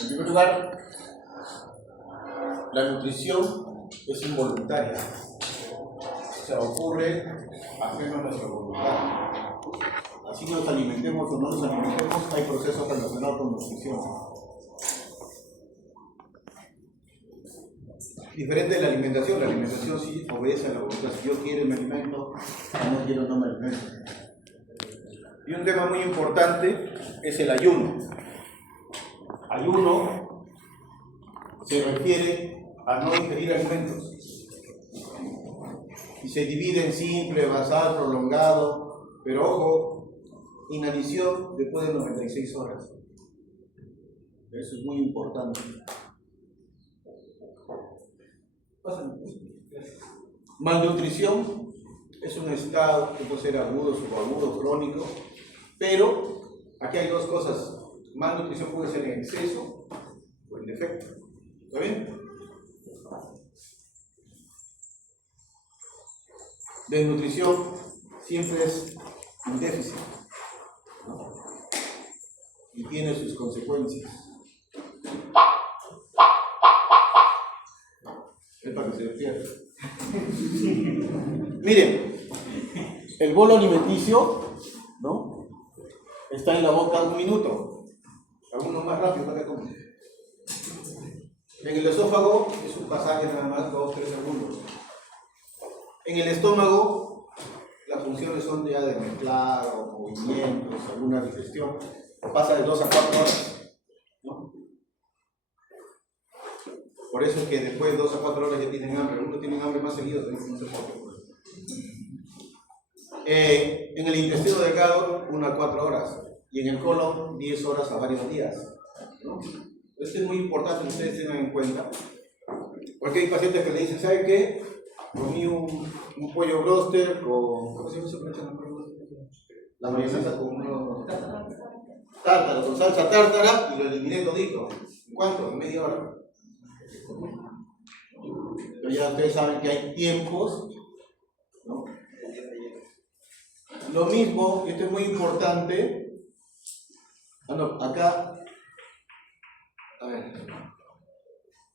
En primer lugar, la nutrición es involuntaria, o sea, ocurre ajeno a nuestra voluntad. Así nos alimentemos o no nos alimentemos, hay procesos relacionados con nutrición. Diferente de la alimentación sí obedece a la voluntad. Si yo quiero me alimento, si no quiero no me alimento. Y un tema muy importante es el ayuno. Ayuno se refiere a no ingerir alimentos. Y se divide en simple, basal, prolongado, pero ojo, inanición después de 96 horas. Eso es muy importante. Malnutrición es un estado que puede ser agudo, subagudo, crónico, pero aquí hay dos cosas. Malnutrición puede ser en exceso o en defecto. ¿Está bien? Desnutrición siempre es un déficit, ¿no? Y tiene sus consecuencias. Es para que se despierta. Miren, el bolo alimenticio, ¿no?, está en la boca 1 minuto. Algunos más rápido para que coman. En el esófago es un pasaje nada más, 2-3 segundos. En el estómago, las funciones son ya de mezclado, movimientos, alguna digestión. Pasa de 2 a 4 horas, ¿no? Por eso es que después de 2 a 4 horas ya tienen hambre. Algunos tienen hambre más seguido, no sé por qué. En el intestino delgado, 1 a 4 horas. Y en el colon, 10 horas a varios días, ¿no? Esto es muy importante que ustedes tengan en cuenta. Porque hay pacientes que le dicen, ¿sabe qué? Comí un pollo broster con... ¿Cómo se llama ese plato? La mayonesa con unos... tártaro, con salsa tártara, y lo eliminé todito. ¿En cuánto? En media hora. Pero ya ustedes saben que hay tiempos, ¿no? Lo mismo, y esto es muy importante. Acá, a ver,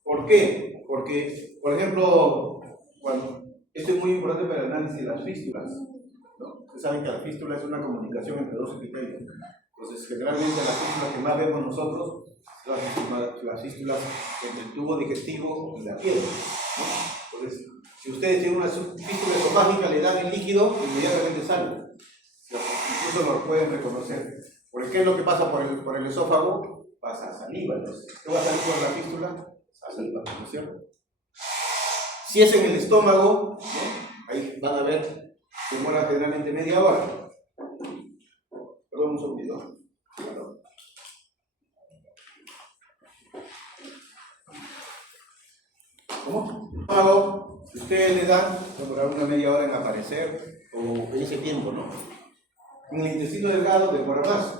¿por qué? Porque, por ejemplo, bueno, esto es muy importante para el análisis de las fístulas, ¿no? Ustedes saben que la fístula es una comunicación entre dos epitelios. Entonces, generalmente las fístulas que más vemos nosotros son las fístulas entre el tubo digestivo y la piel, ¿no? Entonces, si ustedes tienen una fístula esofágica, le dan el líquido, inmediatamente sale. Incluso lo pueden reconocer. ¿Por qué es lo que pasa por el esófago? Pasa saliva. Entonces, ¿qué va a salir por la fístula? Saliva, ¿no es cierto? Si es en el estómago, ¿no?, ahí van a ver, demora generalmente media hora. Perdón, un segundito. ¿Cómo? El estómago, si ustedes le dan, demora una media hora en aparecer, o en ese tiempo, ¿no? En el intestino delgado demora más.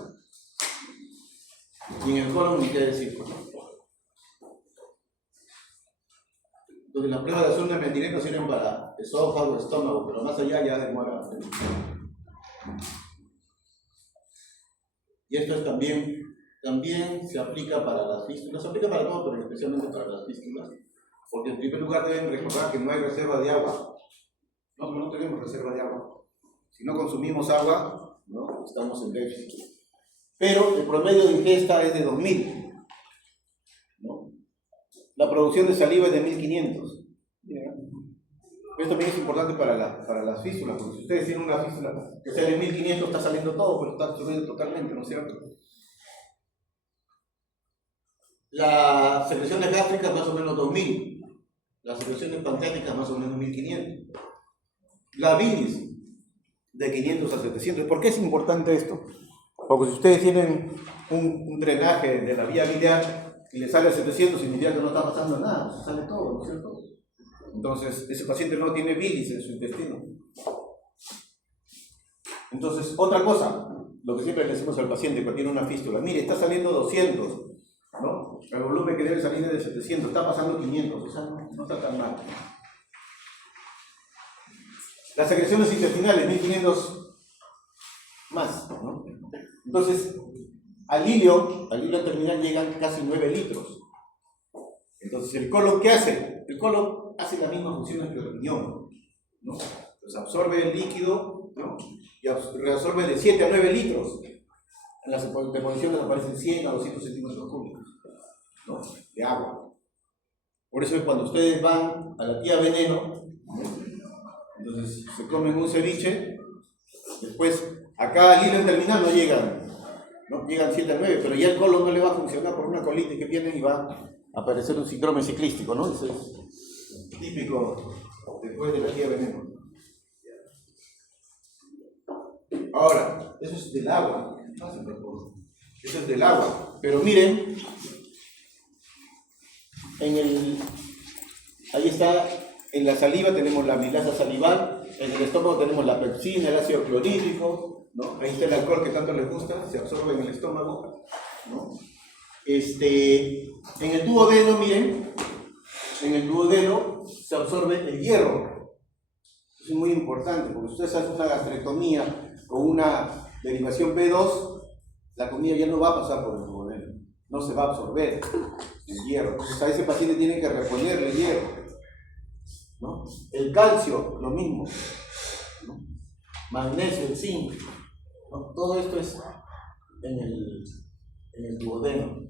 Y en el colon ni qué decir, ¿no? Entonces las pruebas de azúcar metileno sirven para esófago, estómago, pero más allá ya demora. Y esto es también se aplica para las fístulas, se aplica para todo, pero especialmente para las fístulas, porque en primer lugar deben recordar que no hay reserva de agua. No tenemos reserva de agua. Si no consumimos agua, ¿no?, estamos en déficit. Pero el promedio de ingesta es de 2000, ¿no? La producción de saliva es de 1500. Esto también es importante para las fístulas, porque si ustedes tienen una fístula que sale en 1500, está saliendo todo, pero está absorbido totalmente, ¿no es cierto? Las secreciones gástricas más o menos 2000, las secreciones pancreáticas más o menos 1500. La bilis de 500 a 700. ¿Por qué es importante esto? Porque si ustedes tienen un drenaje de la vía biliar y le sale a 700, significa que no está pasando nada, se sale todo, ¿no es cierto? Entonces, ese paciente no tiene bilis en su intestino. Entonces, otra cosa, lo que siempre le decimos al paciente cuando tiene una fístula, mire, está saliendo 200, ¿no? El volumen que debe salir es de 700, está pasando 500, o sea, no está tan mal. Las secreciones intestinales, 1500 más, ¿no? Entonces, Al hilo terminal llegan casi 9 litros. Entonces, ¿el colon qué hace? El colon hace las mismas funciones que el riñón, ¿no? Pues absorbe el líquido, ¿no? Y reabsorbe de 7 a 9 litros. En las deposiciones aparecen 100 a 200 centímetros cúbicos, ¿no? De agua. Por eso es cuando ustedes van a la tía Veneno, entonces se comen un ceviche, después acá al hilo terminal no llegan 7 a 9, pero ya el colon no le va a funcionar por una colitis que tienen y va a aparecer un síndrome ciclístico, ¿no? Eso es típico después de la tía Veneno. Ahora, eso es del agua. Eso es del agua. Pero miren, ahí está, en la saliva tenemos la amilasa salival, en el estómago tenemos la pepsina, el ácido clorhídrico, ¿no? Ahí está el alcohol que tanto les gusta, se absorbe en el estómago, ¿no? En el duodeno, miren, en el duodeno se absorbe el hierro. Eso es muy importante, porque si ustedes hacen una gastrectomía con una derivación B2, la comida ya no va a pasar por el duodeno, no se va a absorber el hierro. Entonces a ese paciente tienen que reponerle hierro, ¿no? El calcio, lo mismo, ¿no? Magnesio, el zinc, ¿no? Todo esto es en el duodeno,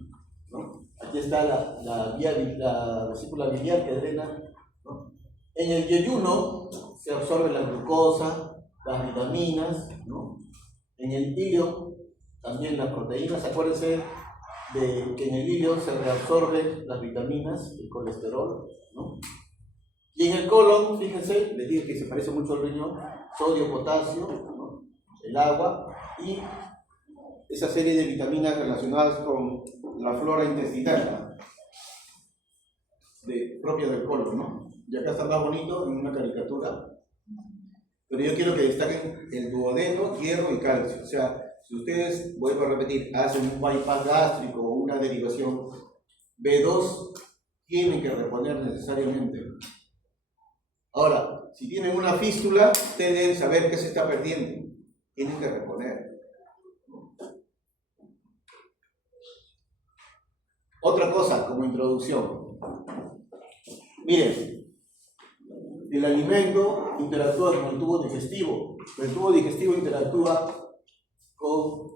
¿no? Aquí está la vesícula biliar que drena, ¿no? En el yeyuno se absorbe la glucosa, las vitaminas, ¿no? En el hilo también las proteínas. Acuérdense de que en el hilo se reabsorben las vitaminas, el colesterol, ¿no? Y en el colon, fíjense, les dije que se parece mucho al riñón: sodio, potasio, ¿no? El agua y esa serie de vitaminas relacionadas con la flora intestinal, propia del colon, ¿no? Y acá está más bonito en una caricatura, pero yo quiero que destaquen el duodeno, hierro y calcio. O sea, si ustedes, vuelvo a repetir, hacen un bypass gástrico o una derivación B2, tienen que reponer necesariamente. Ahora, si tienen una fístula, ustedes deben saber qué se está perdiendo. Tienen que reponer. Otra cosa como introducción. Miren, el alimento interactúa con el tubo digestivo. El tubo digestivo interactúa con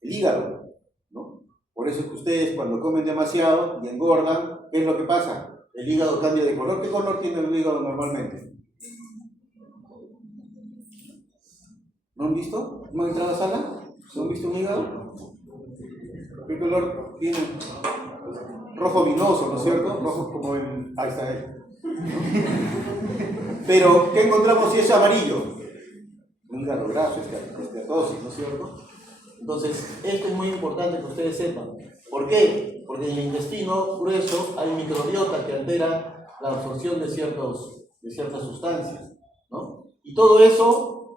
el hígado, ¿no? Por eso es que ustedes cuando comen demasiado y engordan, ¿qué es lo que pasa? El hígado cambia de color. ¿Qué color tiene el hígado normalmente? ¿No han visto? ¿No han entrado a la sala? ¿No han visto un hígado? ¿Qué color tiene? Rojo vinoso, ¿no es cierto? Rojo como en... Ahí está él. Pero, ¿qué encontramos si es amarillo? Un hígado graso, esteatosis, ¿no es cierto? Entonces, esto es muy importante que ustedes sepan. ¿Por qué? Porque en el intestino grueso hay microbiota que altera la absorción de ciertas sustancias, ¿no? Y todo eso,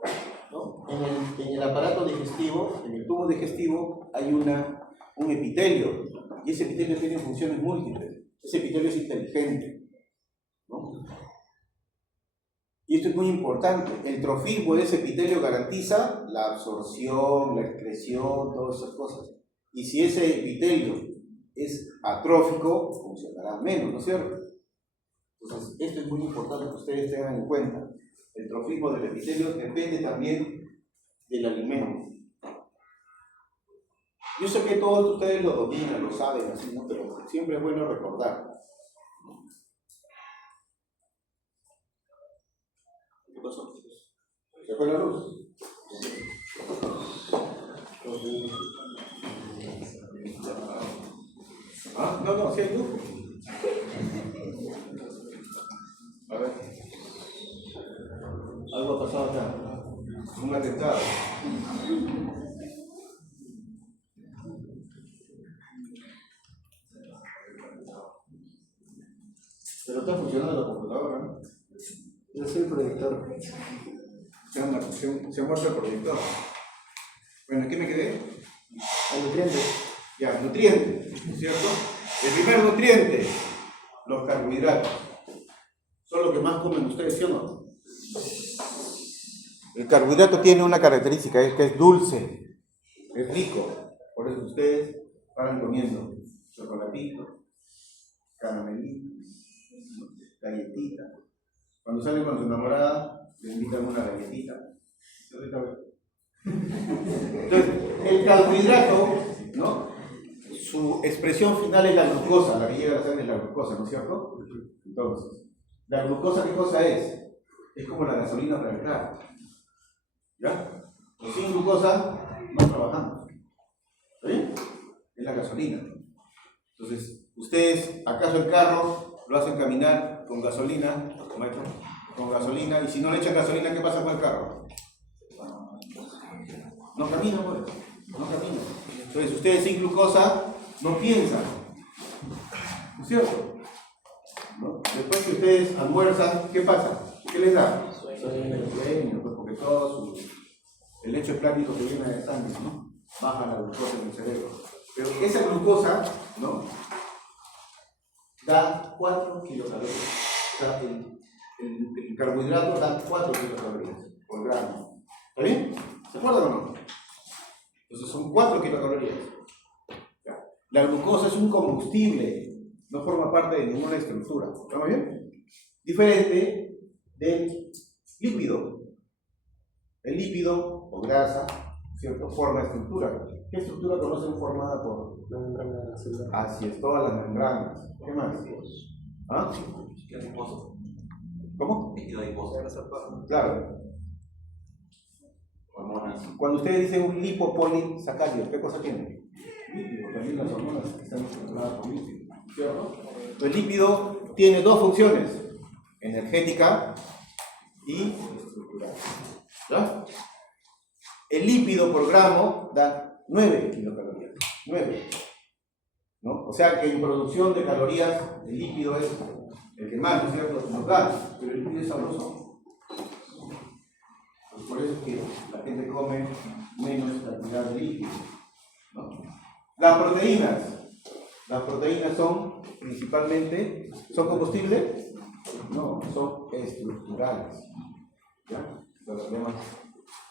¿no? En el aparato digestivo, en el tubo digestivo, hay un epitelio, y ese epitelio tiene funciones múltiples. Ese epitelio es inteligente, ¿no? Y esto es muy importante. El trofismo de ese epitelio garantiza la absorción, la excreción, todas esas cosas. Y si ese epitelio es atrófico, funcionará menos, ¿no es cierto? Entonces, esto es muy importante que ustedes tengan en cuenta. El trofismo del epitelio depende también del alimento. Yo sé que todos ustedes lo dominan, lo saben, así, ¿no? Pero siempre es bueno recordar. ¿Qué pasó? ¿Se fue la luz? Ah, no, sí hay luz. A ver. Algo ha pasado acá. Un atentado. Pero está funcionando la computadora, ¿no? Yo soy el proyector. Se ha muerto el proyector. Bueno, ¿en qué me quedé? El nutriente. Ya, nutriente, ¿no es cierto? El primer nutriente, los carbohidratos. Son lo que más comen ustedes, ¿sí o no? El carbohidrato tiene una característica, es que es dulce, es rico. Por eso ustedes van comiendo chocolatito, caramelito, galletita. Cuando salen con su enamorada, le invitan una galletita. Entonces, el carbohidrato, ¿no? Su expresión final es la glucosa, la que llega a la sangre es la glucosa, ¿no es cierto? Entonces, ¿la glucosa qué cosa es? Es como la gasolina para el carro. ¿Ya? Pues sin glucosa no trabajamos. ¿Está bien? Es la gasolina. Entonces, ustedes, ¿acaso el carro lo hacen caminar con gasolina? Con gasolina, y si no le echan gasolina, ¿qué pasa con el carro? No camina, pues. No camina. Entonces, ustedes sin glucosa no piensan. ¿No es cierto? ¿No? Después que ustedes almuerzan, ¿qué pasa? ¿Qué les da? Sueño, pues, porque todo el hecho plástico que viene de sangre, ¿no? Baja la glucosa en el cerebro. Pero esa glucosa, ¿no? Da 4 kilocalorías. O sea, el carbohidrato da 4 kilocalorías por gramo. ¿Está bien? ¿Se acuerdan o no? Entonces son 4 kilocalorías. ¿Ya? La glucosa es un combustible, no forma parte de ninguna estructura. ¿Estamos bien? Diferente del lípido. El lípido o grasa, ¿cierto? Forma estructura. ¿Qué estructura conocen formada por? La membrana de la célula. Así es, todas las membranas. ¿Qué más? ¿Ah? ¿Cómo? Líquido adiposo. Claro. Hormonas. Cuando ustedes dicen un lipopolisacárido, ¿qué cosa tiene? Lípido, también las hormonas que están estructuradas por lípido. ¿Cierto? El lípido tiene dos funciones, energética y estructural. ¿Ya? El lípido por gramo da 9 kilocalorías. 9. ¿No? O sea que en producción de calorías el lípido es el que más, ¿no es cierto?, nos da, pero el lípido es sabroso. Pues por eso es que la gente come menos cantidad de lípido, ¿no? Las proteínas son principalmente, ¿son combustibles? No, son estructurales. ¿Ya? Los demás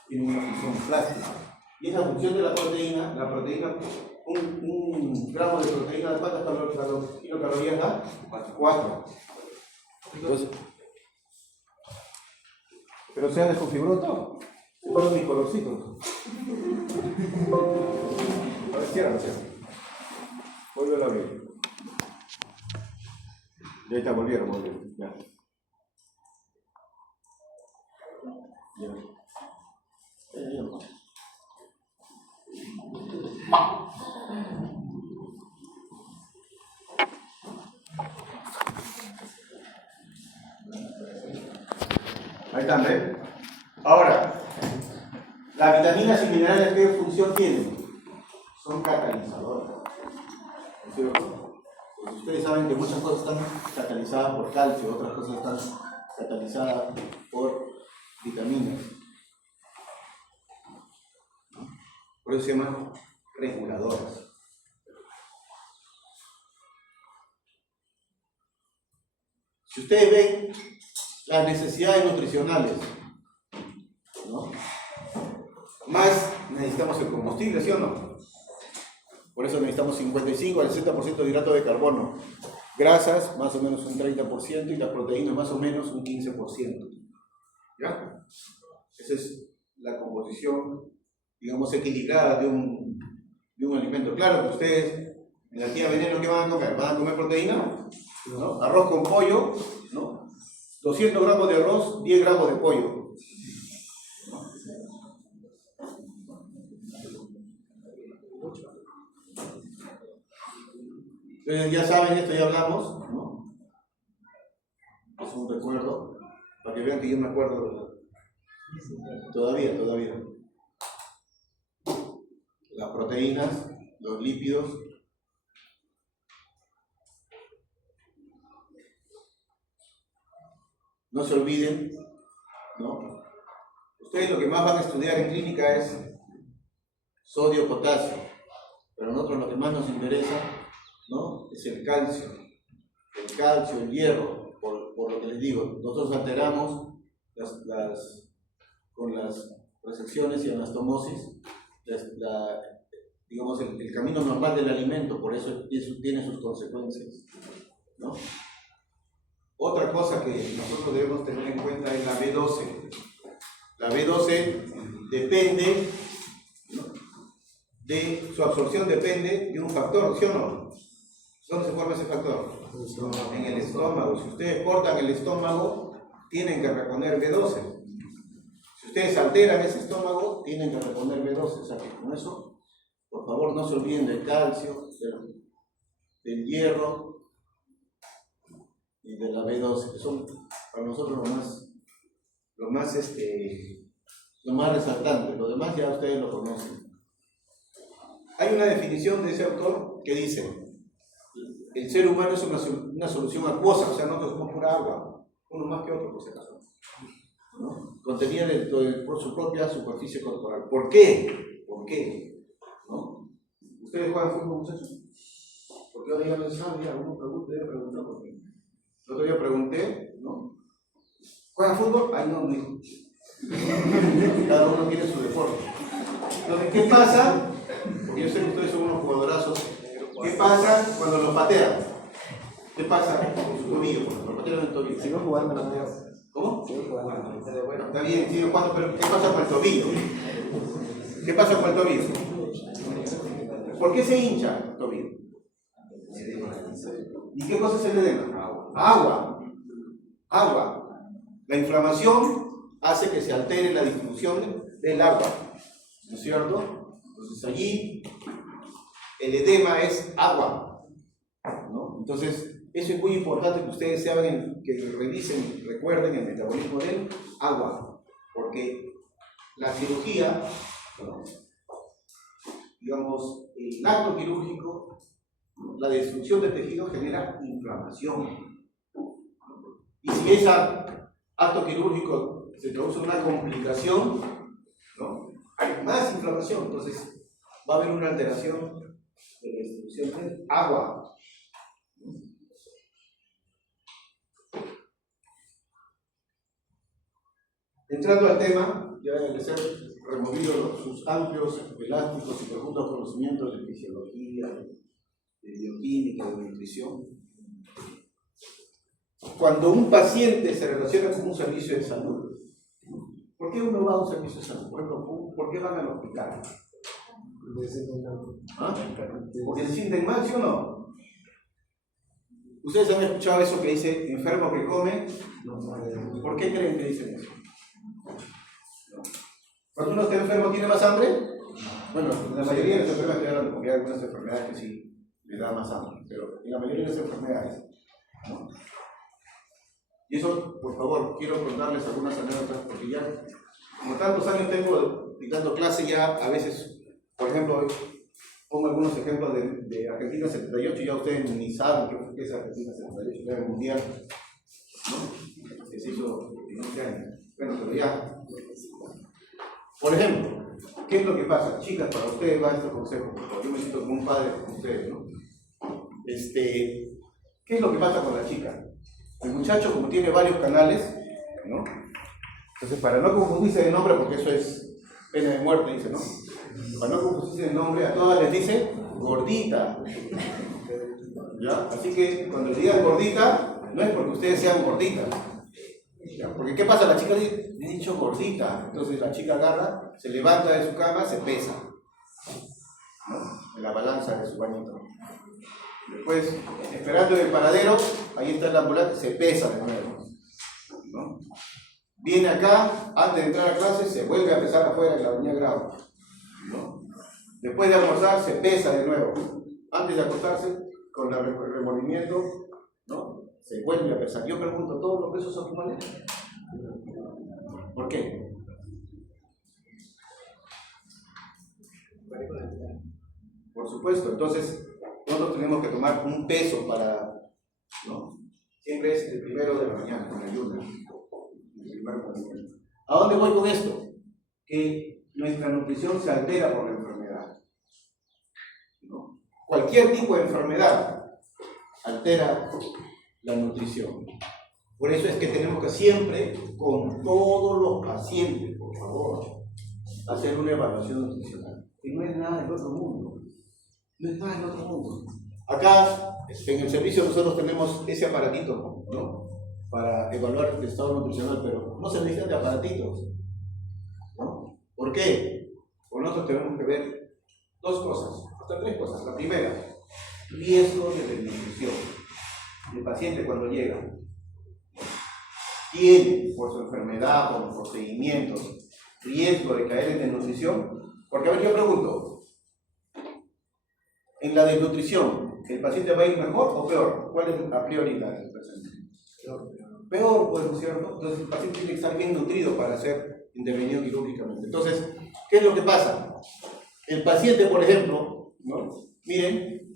tienen una función plástica. Y esa función de la proteína, un gramo de proteína de ¿cuántas kilocalorías da? 4. Entonces, pero se desconfiguró todo. Se fueron mis colorcitos. A ver, cierra. Vuelve a abrir. Ya está, volvieron. Ya. Ahí están, ¿ven? Ahora, las vitaminas y minerales, ¿qué función tienen? Son catalizadoras. ¿Cierto? Pues ustedes saben que muchas cosas están catalizadas por calcio, otras cosas están catalizadas por vitaminas. Por eso se llaman reguladoras. Si ustedes ven las necesidades nutricionales, ¿no? Más necesitamos el combustible, ¿sí o no? Por eso necesitamos 55 al 60% de hidrato de carbono, grasas más o menos un 30% y las proteínas más o menos un 15%. ¿Ya? Esa es la composición, digamos, equilibrada de un alimento. Claro que ustedes en la tía Veneno, ¿qué van a comer? ¿Van a comer proteína? ¿No? Arroz con pollo, ¿no? 200 gramos de arroz, 10 gramos de pollo. Entonces ya saben, esto ya hablamos, ¿no? Es un recuerdo, para que vean que yo me acuerdo. Todavía. Las proteínas, los lípidos. No se olviden, ¿no? Ustedes lo que más van a estudiar en clínica es sodio, potasio, pero a nosotros lo que más nos interesa, ¿no?, es el calcio, el hierro, por lo que les digo. Nosotros alteramos con las resecciones y anastomosis, digamos, el camino normal del alimento, por eso tiene sus consecuencias, ¿no? Otra cosa que nosotros debemos tener en cuenta es la B12. La B12 depende, ¿no?, de su absorción, depende de un factor, ¿sí o no? ¿Dónde se forma ese factor? En el estómago. Si ustedes cortan el estómago, tienen que reponer B12. Si ustedes alteran ese estómago, tienen que reponer B12. O sea que con eso, por favor, no se olviden del calcio, del hierro y de la B12, que son para nosotros lo más resaltante. Lo demás ya ustedes lo conocen. Hay una definición de ese autor que dice: el ser humano es una solución acuosa, o sea, nosotros somos pura agua, uno más que otro, por si acaso, ¿no? Contenida por su propia superficie corporal. ¿Por qué? ¿Por qué? ¿No? ¿Ustedes juegan fútbol, muchachos? Porque ahora ya no se sabe, ya uno pregunta, debe preguntar por qué. El otro día pregunté, ¿no? ¿Juegan fútbol? Ay, no, no dijo. Cada uno tiene su deporte. Entonces, ¿qué pasa? Porque yo sé que ustedes son unos jugadorazos. ¿Qué pasa cuando los patean? ¿Qué pasa con su tobillo? Cuando los patean en el tobillo. Sigo jugando, no veo. ¿Cómo? Sigo jugando. Bueno, está bien, sigue jugando, pero ¿qué pasa con el tobillo? ¿Qué pasa con el tobillo? ¿Por qué se hincha el tobillo? ¿Y qué cosa es el edema? Agua. Agua. La inflamación hace que se altere la distribución del agua, ¿no es cierto? Entonces allí el edema es agua, ¿no? Entonces eso es muy importante que ustedes saben, que revisen, recuerden el metabolismo del agua, porque la cirugía, ¿no?, digamos, el acto quirúrgico, la destrucción del tejido genera inflamación. Y si ese acto quirúrgico se produce una complicación, ¿no?, hay más inflamación, entonces va a haber una alteración de la distribución del agua. Entrando al tema, ya deben de ser removidos sus amplios, elásticos y profundos conocimientos de fisiología, de bioquímica, de nutrición. Cuando un paciente se relaciona con un servicio de salud, ¿por qué uno va a un servicio de salud? Por ejemplo, ¿por qué van al hospital? ¿Ah? ¿Porque se sienten mal, sí o no? ¿Ustedes han escuchado eso que dice enfermo que come? ¿Por qué creen que dicen eso? Cuando uno está enfermo, ¿tiene más hambre? Bueno, en la mayoría de las enfermedades, claro, porque hay algunas enfermedades que sí les da más hambre, pero en la mayoría de las enfermedades, ¿no? Y eso, por favor, quiero contarles algunas anécdotas, porque ya, como tantos años tengo dictando clase, ya a veces, por ejemplo, pongo algunos ejemplos de Argentina 78, ya ustedes ni saben qué es Argentina 78, era el mundial, ¿no?, que se hizo en este año. Bueno, pero ya. Por ejemplo, ¿qué es lo que pasa? Chicas, para ustedes va este consejo, porque yo me siento como un padre con ustedes, ¿no? ¿Qué es lo que pasa con la chica? El muchacho, como tiene varios canales, ¿no? Entonces, para no confundirse de nombre, porque eso es pena de muerte, dice, ¿no? Para no confundirse de nombre, a todas les dice gordita. ¿Ya? Así que cuando le digan gordita, no es porque ustedes sean gorditas. ¿Ya? Porque ¿qué pasa? La chica dice, le he dicho gordita. Entonces la chica agarra, se levanta de su cama, se pesa, ¿no?, en la balanza de su bañito. Después, esperando en el paradero, ahí está el ambulante, se pesa de nuevo, ¿no? Viene acá, antes de entrar a clase, se vuelve a pesar afuera en la avenida Grau, ¿no? Después de almorzar, se pesa de nuevo. Antes de acostarse, con el remordimiento, ¿no?, se vuelve a pesar. Yo pregunto, ¿todos los pesos son iguales? ¿Por qué? Por supuesto, entonces nosotros tenemos que tomar un peso para, ¿no? Siempre es el primero de la mañana, con ayuda. ¿A dónde voy con esto? Que nuestra nutrición se altera por la enfermedad, ¿no? Cualquier tipo de enfermedad altera la nutrición. Por eso es que tenemos que siempre, con todos los pacientes, por favor, hacer una evaluación nutricional. Que no es nada del otro mundo. No es nada en otro mundo. Acá, en el servicio, nosotros tenemos ese aparatito, ¿no? Para evaluar el estado nutricional, pero no se necesitan de aparatitos, ¿no? ¿Por qué? Pues nosotros tenemos que ver dos cosas, hasta tres cosas. La primera, riesgo de desnutrición. El paciente cuando llega tiene, por su enfermedad, por los procedimientos, riesgo de caer en desnutrición. Porque, a ver, yo pregunto, en la desnutrición, ¿el paciente va a ir mejor o peor? ¿Cuál es la prioridad del paciente? Peor, pues, ¿no es cierto? Entonces el paciente tiene que estar bien nutrido para ser intervenido quirúrgicamente. Entonces, ¿qué es lo que pasa? El paciente, por ejemplo, ¿no? Miren,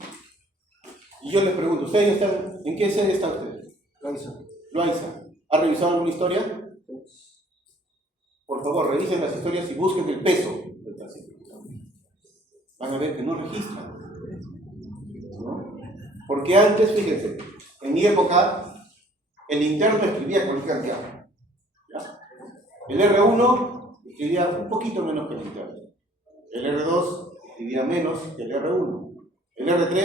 y yo les pregunto, ¿ustedes están, en qué sede están ustedes? Loaiza. ¿Ha revisado alguna historia? Por favor, revisen las historias y busquen el peso del paciente. Van a ver que no registran, ¿no? Porque antes, fíjense, en mi época, el interno escribía cualquier cantidad, ¿ya? El R1 escribía un poquito menos que el interno. El R2 escribía menos que el R1. El R3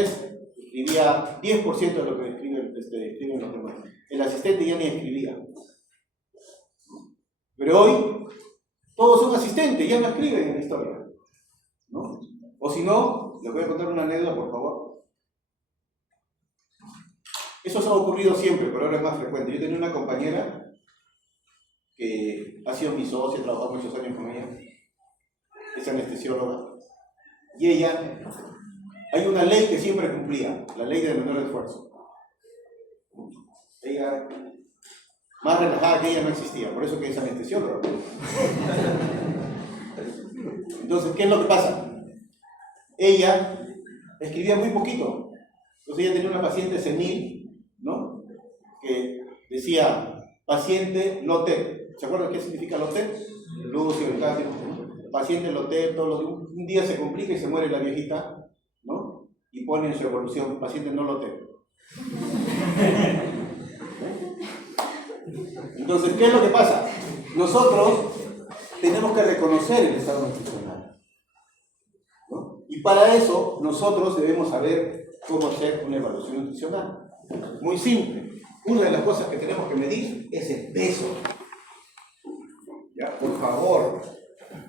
escribía 10% de lo que escriben los demás. El asistente ya ni escribía. Pero hoy, todos son asistentes, ya no escriben en la historia, ¿no? O si no, les voy a contar una anécdota, por favor. Eso ha ocurrido siempre, pero ahora es más frecuente. Yo tenía una compañera que ha sido mi socia, he trabajado muchos años con ella, es anestesióloga, y ella, hay una ley que siempre cumplía, la ley del menor esfuerzo. Ella, más relajada que ella no existía, por eso que es anestesióloga. Entonces, ¿qué es lo que pasa? Ella escribía muy poquito. Entonces ella tenía una paciente senil, ¿no? Que decía, paciente LOTEP. ¿Se acuerdan qué significa LOTEP? Lucio, el cáncer. Paciente LOTEP, todos los días. Un día se complica y se muere la viejita, ¿no? Y pone en su evolución, paciente no LOTEP. Entonces, ¿qué es lo que pasa? Nosotros tenemos que reconocer el estado nutricional, ¿no? Y para eso, nosotros debemos saber cómo hacer una evaluación nutricional. Muy simple. Una de las cosas que tenemos que medir es el peso. Ya, por favor.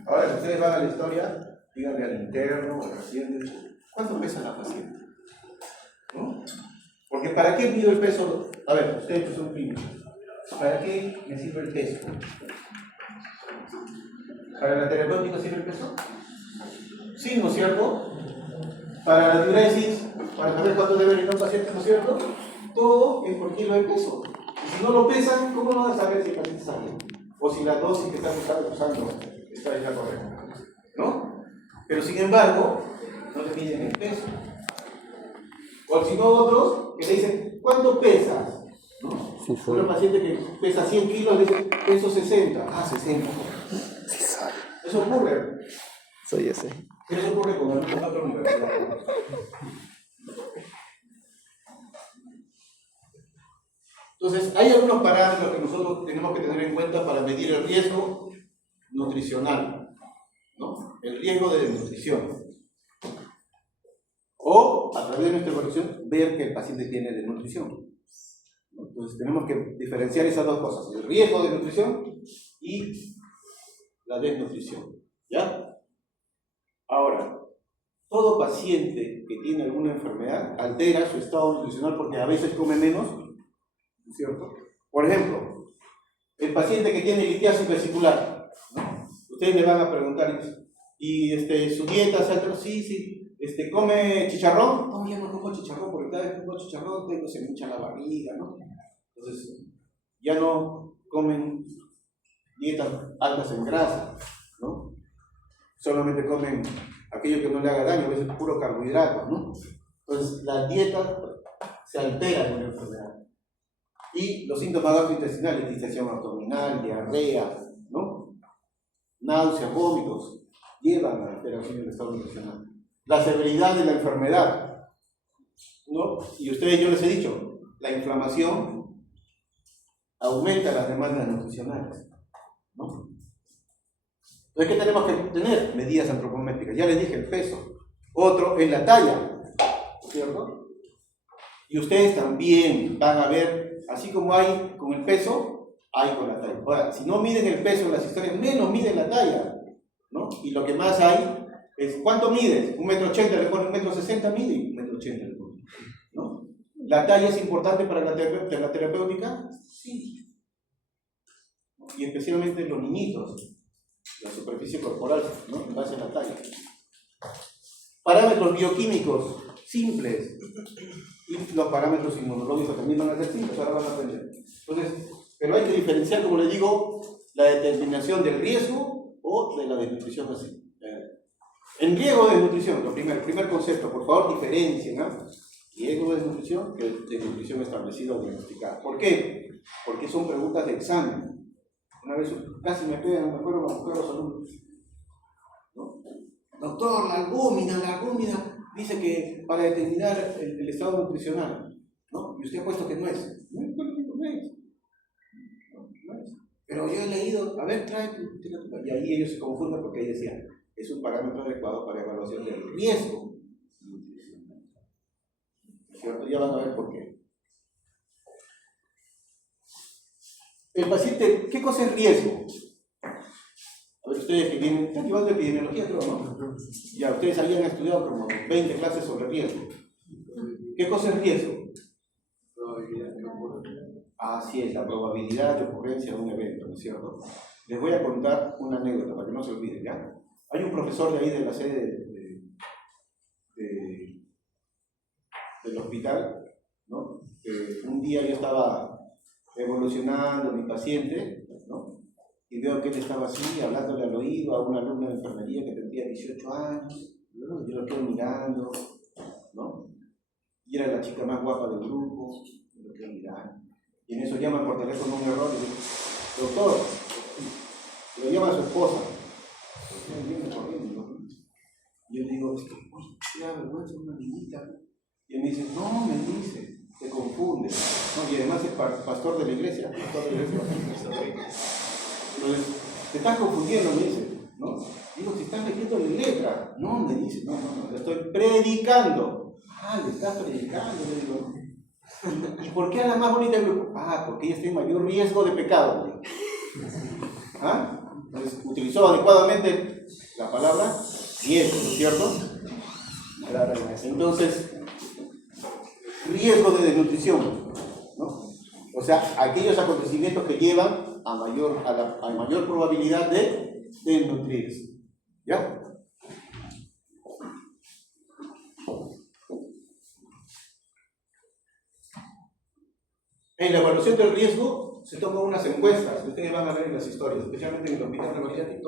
Ahora, si ustedes van a la historia, díganle al interno o al paciente, ¿cuánto pesa la paciente? ¿No? Porque ¿para qué mido el peso? A ver, ustedes que son clínicos, ¿para qué me sirve el peso? ¿Para la terapéutica sirve el peso? Sí, ¿no es cierto? Para la diuresis, para saber cuánto debe ir un paciente, ¿no es cierto? Todo es por kilo de peso. Y si no lo pesan, ¿cómo no van a saber si el paciente está bien? O si la dosis que están usando está ya correcta, ¿no? Pero sin embargo, no le miden el peso. O si no, otros que le dicen, ¿cuánto pesas? ¿No? Sí, un paciente que pesa 100 kilos le dice, peso 60. Ah, 60. Sí, sabe. Eso ocurre. Soy ese. Eso ocurre con alguna otra universidad. Entonces, hay algunos parámetros que nosotros tenemos que tener en cuenta para medir el riesgo nutricional, ¿no? El riesgo de desnutrición. O, a través de nuestra evaluación, ver que el paciente tiene desnutrición. Entonces, tenemos que diferenciar esas dos cosas, el riesgo de nutrición y la desnutrición. ¿Ya? Ahora, todo paciente que tiene alguna enfermedad altera su estado nutricional porque a veces come menos, ¿cierto? Por ejemplo, el paciente que tiene litiasis vesicular, ¿no? Ustedes le van a preguntar, ¿y su dieta es alta? Sí, ¿come chicharrón? No, ya no como chicharrón, porque cada vez que como chicharrón se me hincha la barriga, ¿no? Entonces, ya no comen dietas altas en grasa, ¿no? Solamente comen aquello que no le haga daño, a veces puro carbohidrato, ¿no? Entonces, la dieta se altera con la enfermedad. Y los síntomas gastrointestinales, distensión abdominal, diarrea, ¿no? Náuseas, vómitos, llevan a la alteración del estado nutricional. La severidad de la enfermedad, ¿no? Y ustedes, yo les he dicho, la inflamación aumenta las demandas nutricionales, ¿no? Entonces, ¿qué tenemos que tener? Medidas antropométricas. Ya les dije el peso. Otro es la talla. ¿cierto? Y ustedes también van a ver, así como hay con el peso, hay con la talla. Ahora, si no miden el peso en las historias, menos miden la talla, ¿no? Y lo que más hay es, ¿cuánto mides? 1,80 m, le ponen 1,60 m, mide 1,80 m, le ponen, ¿no? ¿La talla es importante para la terapéutica? Sí. Y especialmente los niñitos, la superficie corporal, ¿no? En base a la talla. Parámetros bioquímicos simples. Y los parámetros inmunológicos también van a ser simples, ahora van a aprender. Entonces, pero hay que diferenciar, como le digo, la determinación del riesgo o de la desnutrición así. En riesgo de desnutrición, el primer concepto, por favor, diferencien, ¿no? Riesgo de desnutrición que es desnutrición establecida o diagnosticada. ¿Por qué? Porque son preguntas de examen. Una vez casi me pegan, me acuerdo con los alumnos, ¿no? Doctor, la albúmina dice que para determinar el estado nutricional, ¿no? Y usted ha puesto que no es. No es. Pero yo he leído, a ver, trae tu. Y ahí ellos se confunden porque ahí decían, es un parámetro adecuado para evaluación del riesgo nutricional. ¿Cierto? Ya van a ver por qué. El paciente, ¿qué cosa es riesgo? A ver, ustedes que vienen, están llevando epidemiología, creo, ¿no? Ya, ustedes habían estudiado como 20 clases sobre riesgo. ¿Qué cosa es riesgo? Así es, la probabilidad de ocurrencia de un evento, ¿no es cierto? Les voy a contar una anécdota para que no se olviden, ¿ya? Hay un profesor de ahí de la sede del hospital, ¿no? Un día yo estaba evolucionando mi paciente, ¿no? Y veo que él estaba así, hablándole al oído a una alumna de enfermería que tendría 18 años, ¿no? Yo lo quedo mirando, ¿no? Y era la chica más guapa del grupo, yo lo quedo mirando. Y en eso llama por teléfono un error y dice, doctor, lo llama a su esposa. Y yo le digo, uy, qué vergüenza, una niñita. Y él me dice, no, me dice, te confunde. No, y además es pastor de la iglesia. Entonces, te estás confundiendo, me dice, ¿no? Digo, te estás metiendo en letra. No, me dice, no, le estoy predicando. Ah, le estás predicando, le digo. ¿Y por qué a la más bonita del grupo? Ah, porque ella está en mayor riesgo de pecado. ¿Ah? Entonces, utilizó adecuadamente la palabra riesgo, ¿no es cierto? Entonces, riesgo de desnutrición, ¿no? O sea, aquellos acontecimientos que llevan a mayor probabilidad de desnutrirse. ¿Ya? En la evaluación del riesgo se toman unas encuestas que ustedes van a ver en las historias, especialmente en el hospital de Guardián,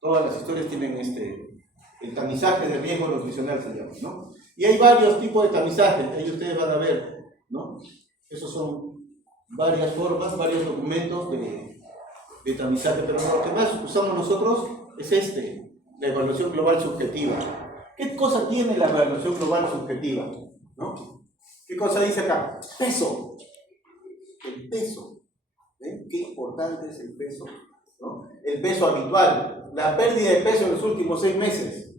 todas las historias tienen el tamizaje de riesgo nutricional, se llama, ¿no? Y hay varios tipos de tamizaje, ahí ustedes van a ver, ¿no? Esos son varias formas, varios documentos de tamizaje, pero lo que más usamos nosotros es la evaluación global subjetiva. ¿Qué cosa tiene la evaluación global subjetiva? ¿No? ¿Qué cosa dice acá? Peso. El peso. ¿Ven? Qué importante es el peso, ¿no? El peso habitual, la pérdida de peso en los últimos 6 meses,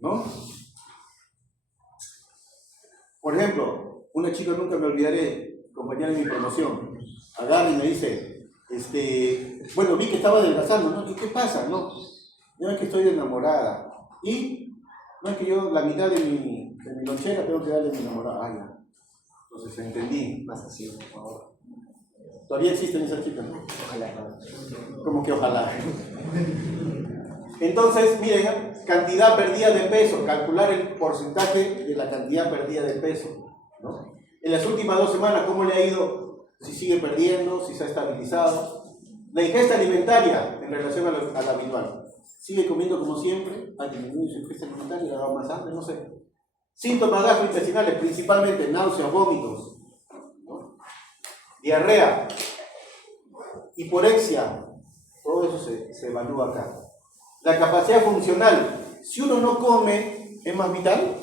¿no? Por ejemplo, una chica, nunca me olvidaré, compañera de mi promoción, agarra y me dice, bueno, vi que estaba adelgazando, ¿no? ¿Y qué pasa? No, no es que estoy enamorada. Y no es que yo la mitad de mi lonchera tengo que darle a mi enamorada. Ah, ya. Entonces entendí. Más así, por favor. Todavía existen esas chicas, ¿no? Ojalá. Como que ojalá. Entonces, miren, cantidad perdida de peso, calcular el porcentaje de la cantidad perdida de peso, ¿no? En las últimas 2 semanas, ¿cómo le ha ido? Si sigue perdiendo, si se ha estabilizado. La ingesta alimentaria en relación a la habitual. ¿Sigue comiendo como siempre? ¿Ha disminuido su ingesta alimentaria? ¿Le ha dado más hambre? No sé. Síntomas gastrointestinales, principalmente náuseas, vómitos, ¿no? Diarrea, hiporexia, todo eso se evalúa acá. La capacidad funcional, si uno no come, ¿es más vital?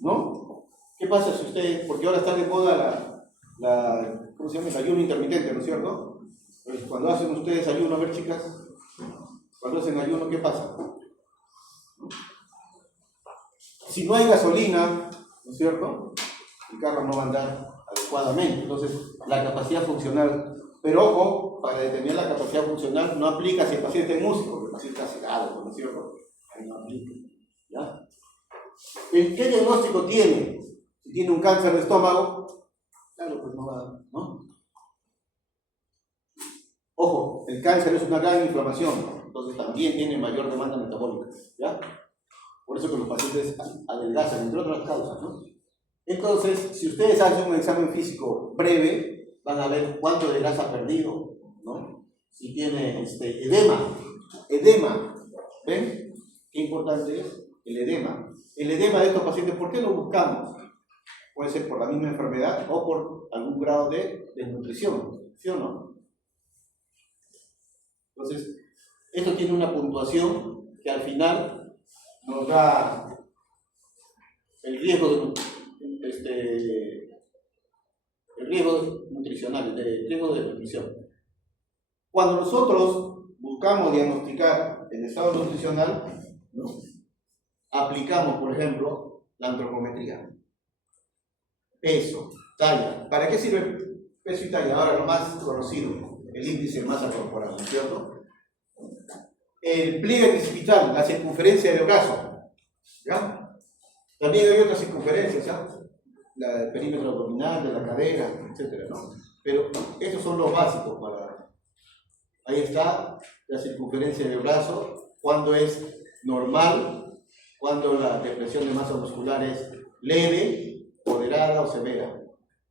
¿No? ¿Qué pasa si usted, porque ahora está de moda ¿cómo se llama? El ayuno intermitente, ¿no es cierto? Pues cuando hacen ustedes ayuno, a ver chicas, cuando hacen ayuno, ¿qué pasa? si no hay gasolina, ¿no es cierto?, el carro no va a andar adecuadamente. Entonces, la capacidad funcional. Pero ojo, para determinar la capacidad funcional no aplica si el paciente es músico, porque el paciente está sedado, ¿no es cierto? Ahí no aplica. ¿Ya? ¿Qué diagnóstico tiene? Si tiene un cáncer de estómago, claro, pues no va, ¿no? Ojo, el cáncer es una gran inflamación, entonces también tiene mayor demanda metabólica, ¿ya? Por eso que los pacientes adelgazan, entre otras causas, ¿no? Entonces, si ustedes hacen un examen físico breve, van a ver cuánto de grasa ha perdido, ¿no? Si tiene edema, ¿ven? Qué importante es el edema. El edema de estos pacientes, ¿por qué lo buscamos? Puede ser por la misma enfermedad o por algún grado de desnutrición, ¿sí o no? Entonces, esto tiene una puntuación que al final nos da el riesgo nutricional, el riesgo de nutrición. Cuando nosotros buscamos diagnosticar el estado nutricional, ¿no?, aplicamos, por ejemplo, la antropometría. Peso, talla. ¿Para qué sirve peso y talla? Ahora, lo más conocido, el índice de masa corporal, ¿no es cierto? El pliegue bicipital, la circunferencia del brazo, ¿ya? También hay otras circunferencias, ¿ya? El perímetro abdominal, de la cadera, etc., ¿no? Pero estos son los básicos para... Ahí está la circunferencia del brazo, cuando es normal, cuando la depresión de masa muscular es leve, moderada o severa,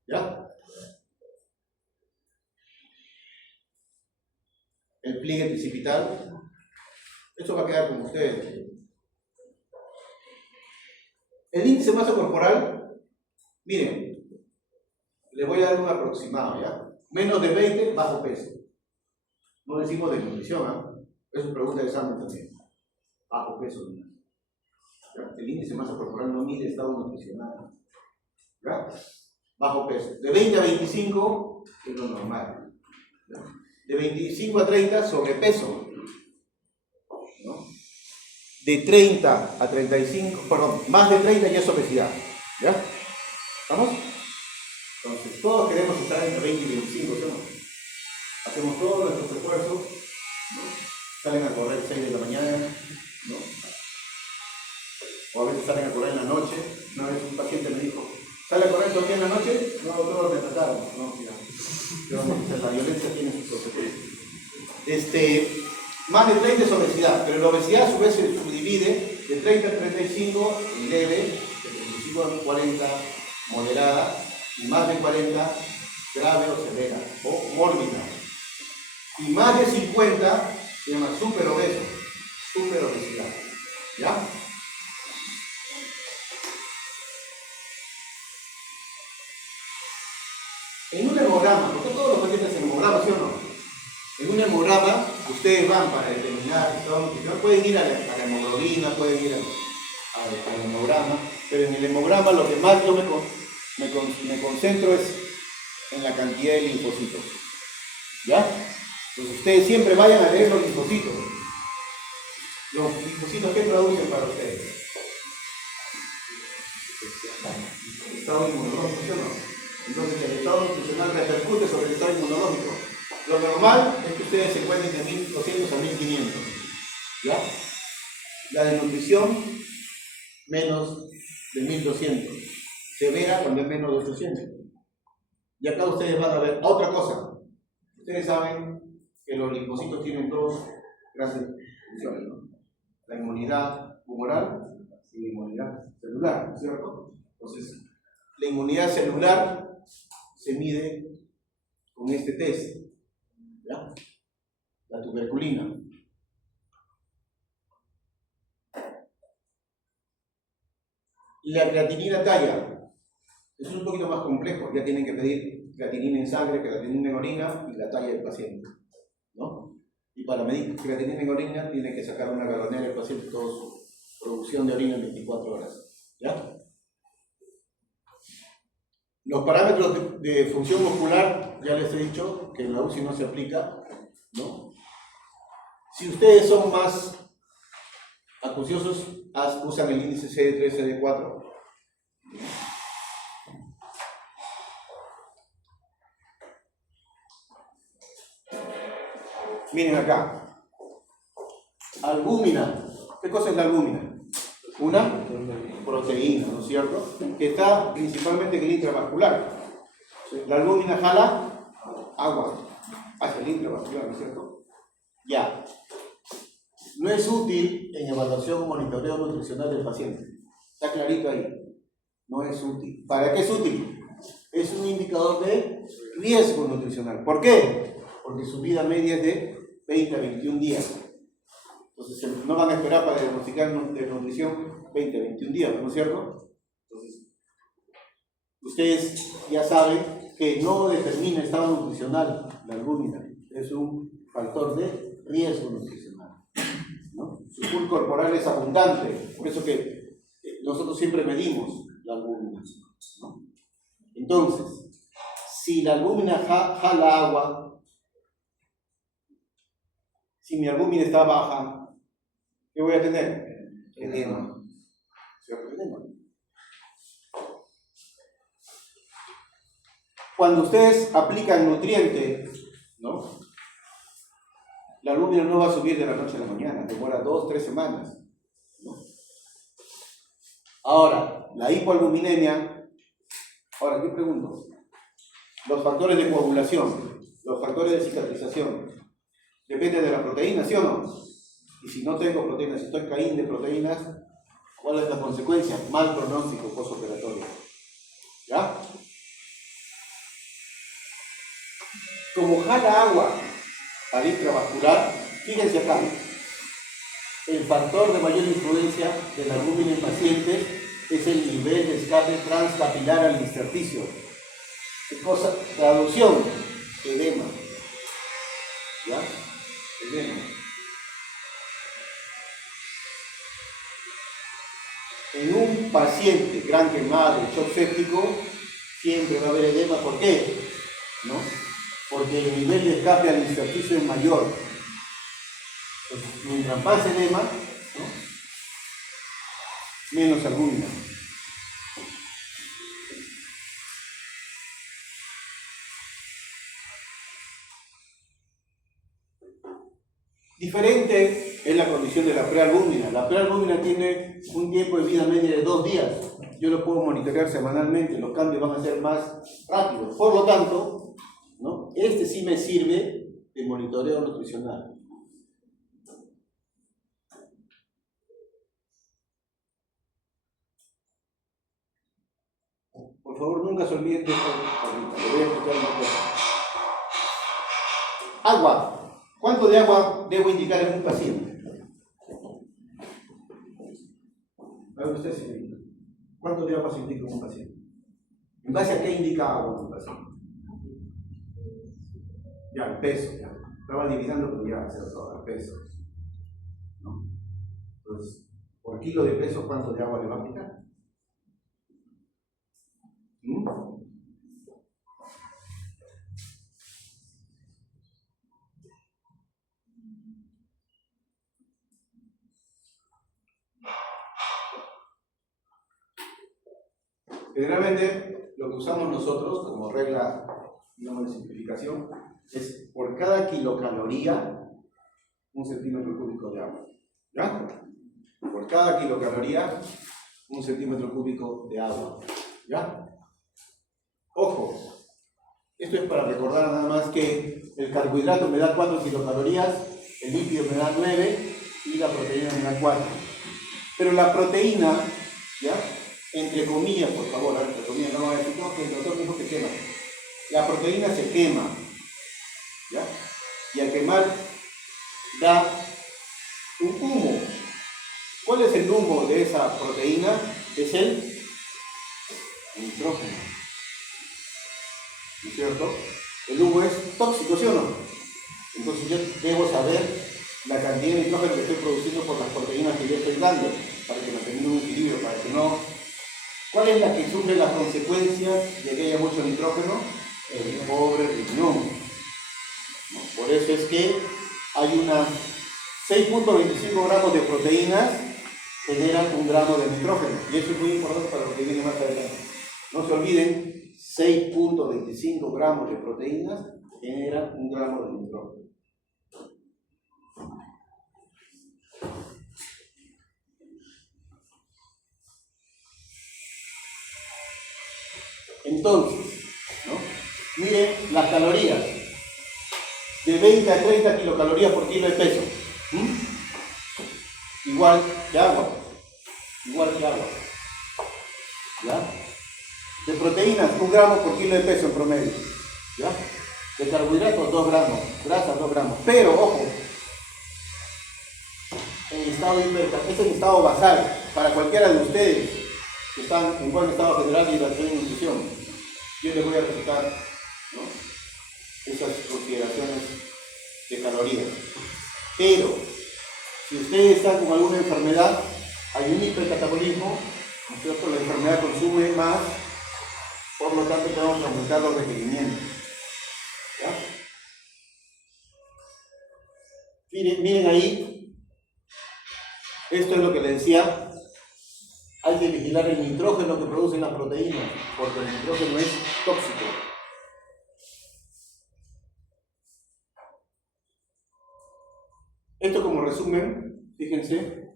¿ya? El pliegue bicipital, esto va a quedar con ustedes. El índice de masa corporal, miren, le voy a dar un aproximado, ¿ya? Menos de 20, bajo peso. No decimos de nutrición, ¿eh? Es una pregunta de examen también. Bajo peso, ¿no? El índice de masa corporal no mide estado nutricional, ¿ya? Bajo peso. De 20 a 25 es lo normal, ¿ya? De 25 a 30, sobrepeso, ¿no? De 30 a 35, perdón, más de 30 ya es obesidad, ¿ya? ¿Estamos? Entonces, todos queremos estar entre 20 y 25, ¿sí o no? Hacemos todos nuestros esfuerzos, ¿no? Salen a correr 6 de la mañana, ¿no? O a veces salen a correr en la noche. Una vez un paciente me dijo, ¿sale a correr todo el día en la noche? No, todos me trataron. No, mira, la violencia tiene sus consecuencias. Más de 30 es obesidad, pero la obesidad a su vez se subdivide de 30 a 35 en leve, de 35 a 40 moderada, y más de 40 grave o severa, o mórbida. Y más de 50 se llama superobeso, superobesidad, ¿ya? En un hemograma, porque todos los pacientes hacen hemograma, ¿sí o no? En un hemograma, ustedes van para determinar el estado nutricional, pueden ir a la hemoglobina, pueden ir al hemograma, pero en el hemograma lo que más yo me concentro es en la cantidad de linfocitos, ¿ya? Entonces ustedes siempre vayan a leer los linfocitos. Los linfocitos, ¿qué traducen para ustedes? Estado inmunológico, ¿sí o no? Entonces el estado nutricional repercute sobre el estado inmunológico. Lo normal es que ustedes se encuentren de 1200 a 1500, ¿ya? La de nutrición, menos de 1200. Severa, cuando es menos de 800. Y acá ustedes van a ver otra cosa. Ustedes saben que los linfocitos tienen dos grandes funciones, ¿no? La inmunidad humoral y la inmunidad celular, ¿cierto? Entonces, la inmunidad celular se mide con este test, ¿ya? La tuberculina. Y la creatinina talla. Es un poquito más complejo, ya tienen que pedir creatinina en sangre, creatinina en orina y la talla del paciente, ¿no? Y para medir creatinina en orina tiene que sacar una galonera del paciente toda su producción de orina en 24 horas, ¿ya? Los parámetros de función muscular, ya les he dicho que en la UCI no se aplica, ¿no? Si ustedes son más acuciosos, usan el índice CD3, CD4. Miren acá. Albúmina. ¿Qué cosa es la albúmina? Una proteína, ¿no es cierto? Que está principalmente en el intravascular. La albúmina jala agua hacia el intravascular, ¿no es cierto? Ya. No es útil en evaluación o monitoreo nutricional del paciente. Está clarito ahí. No es útil. ¿Para qué es útil? Es un indicador de riesgo nutricional. ¿Por qué? Porque su vida media es de 20 a 21 días. Entonces no van a esperar para diagnosticar nutrición 20 a 21 días, ¿no es cierto? Entonces, ustedes ya saben que no determina estado nutricional la albúmina. Es un factor de riesgo nutricional, ¿no? Su pool corporal es abundante, por eso que nosotros siempre medimos la albúmina, ¿no? Entonces, si la albúmina jala agua, si mi albúmina está baja, ¿qué voy a tener? Edema. ¿Cierto? Edema. Cuando ustedes aplican nutriente, ¿no? La albúmina no va a subir de la noche a la mañana, demora 2 o 3 semanas, ¿no? Ahora, la hipoalbuminemia, ahora, ¿qué pregunto? Los factores de coagulación, los factores de cicatrización, depende de la proteína, ¿sí o no? Y si no tengo proteínas, si estoy caín de proteínas, ¿cuál es la consecuencia? Mal pronóstico postoperatorio. ¿Ya? Como jala agua al intravascular, fíjense acá, el factor de mayor influencia de la albúmina en pacientes es el nivel de escape transcapilar al intersticio. ¿Qué cosa? Traducción, edema. ¿Ya? Edema. En un paciente gran quemado, shock séptico, siempre va a haber edema. ¿Por qué? ¿No? Porque el nivel de escape al intersticio es mayor. Entonces, mientras más edema, ¿no? Menos albúmina. Diferente es la condición de la prealbúmina. La prealbúmina tiene un tiempo de vida media de 2 días. Yo lo puedo monitorear semanalmente, los cambios van a ser más rápidos. Por lo tanto, ¿no? Este sí me sirve de monitoreo nutricional. Por favor, nunca se olviden de esto. Le voy a explicar una cosa. Agua. ¿Cuánto de agua debo indicar en un paciente? A ver, usted, señorita. ¿Cuánto de agua se indica en un paciente? ¿En base a qué indica agua en un paciente? Ya, el peso. Ya. Estaba divisando, pero ya, ¿cierto? El peso. ¿No? Entonces, por kilo de peso, ¿cuánto de agua le va a aplicar? Generalmente, lo que usamos nosotros como regla, digamos, de simplificación, es por cada kilocaloría, 1 centímetro cúbico de agua. ¿Ya? Por cada kilocaloría, 1 centímetro cúbico de agua. ¿Ya? Ojo, esto es para recordar nada más que el carbohidrato me da 4 kilocalorías, el lípido me da 9 y la proteína me da 4. Pero la proteína, ¿ya? Entre comillas, por favor, entre comillas, no va a decir, no, que el doctor dijo que quema. La proteína se quema, ¿ya? Y al quemar da un humo. ¿Cuál es el humo de esa proteína? Es el nitrógeno. ¿No es cierto? El humo es tóxico, ¿sí o no? Entonces yo debo saber la cantidad de nitrógeno que estoy produciendo por las proteínas que yo estoy dando, para que mantenga un equilibrio, para que no... ¿Cuál es la que sufre las consecuencias de que haya mucho nitrógeno? El pobre riñón. ¿No? Por eso es que hay unas 6.25 gramos de proteínas generan 1 gramo de nitrógeno. Y eso es muy importante para lo que viene más adelante. No se olviden, 6.25 gramos de proteínas generan 1 gramo de nitrógeno. Entonces, ¿no? Miren las calorías. De 20 a 30 kilocalorías por kilo de peso. Igual que agua. Igual que agua. ¿Ya? De proteínas, 1 gramo por kilo de peso en promedio. ¿Ya? De carbohidratos, 2 gramos. Grasas, 2 gramos. Pero, ojo, en estado hipercalórico, este es el estado basal. Para cualquiera de ustedes que están en buen estado general de hidratación y nutrición, yo les voy a recitar, ¿no?, esas consideraciones de calorías. Pero, si ustedes están con alguna enfermedad, hay un hipercatabolismo, ¿no es cierto? La enfermedad consume más, por lo tanto tenemos que aumentar los requerimientos. ¿Ya? Miren ahí, esto es lo que les decía, hay que vigilar el nitrógeno que producen las proteínas, porque el nitrógeno es tóxico. Esto como resumen, fíjense,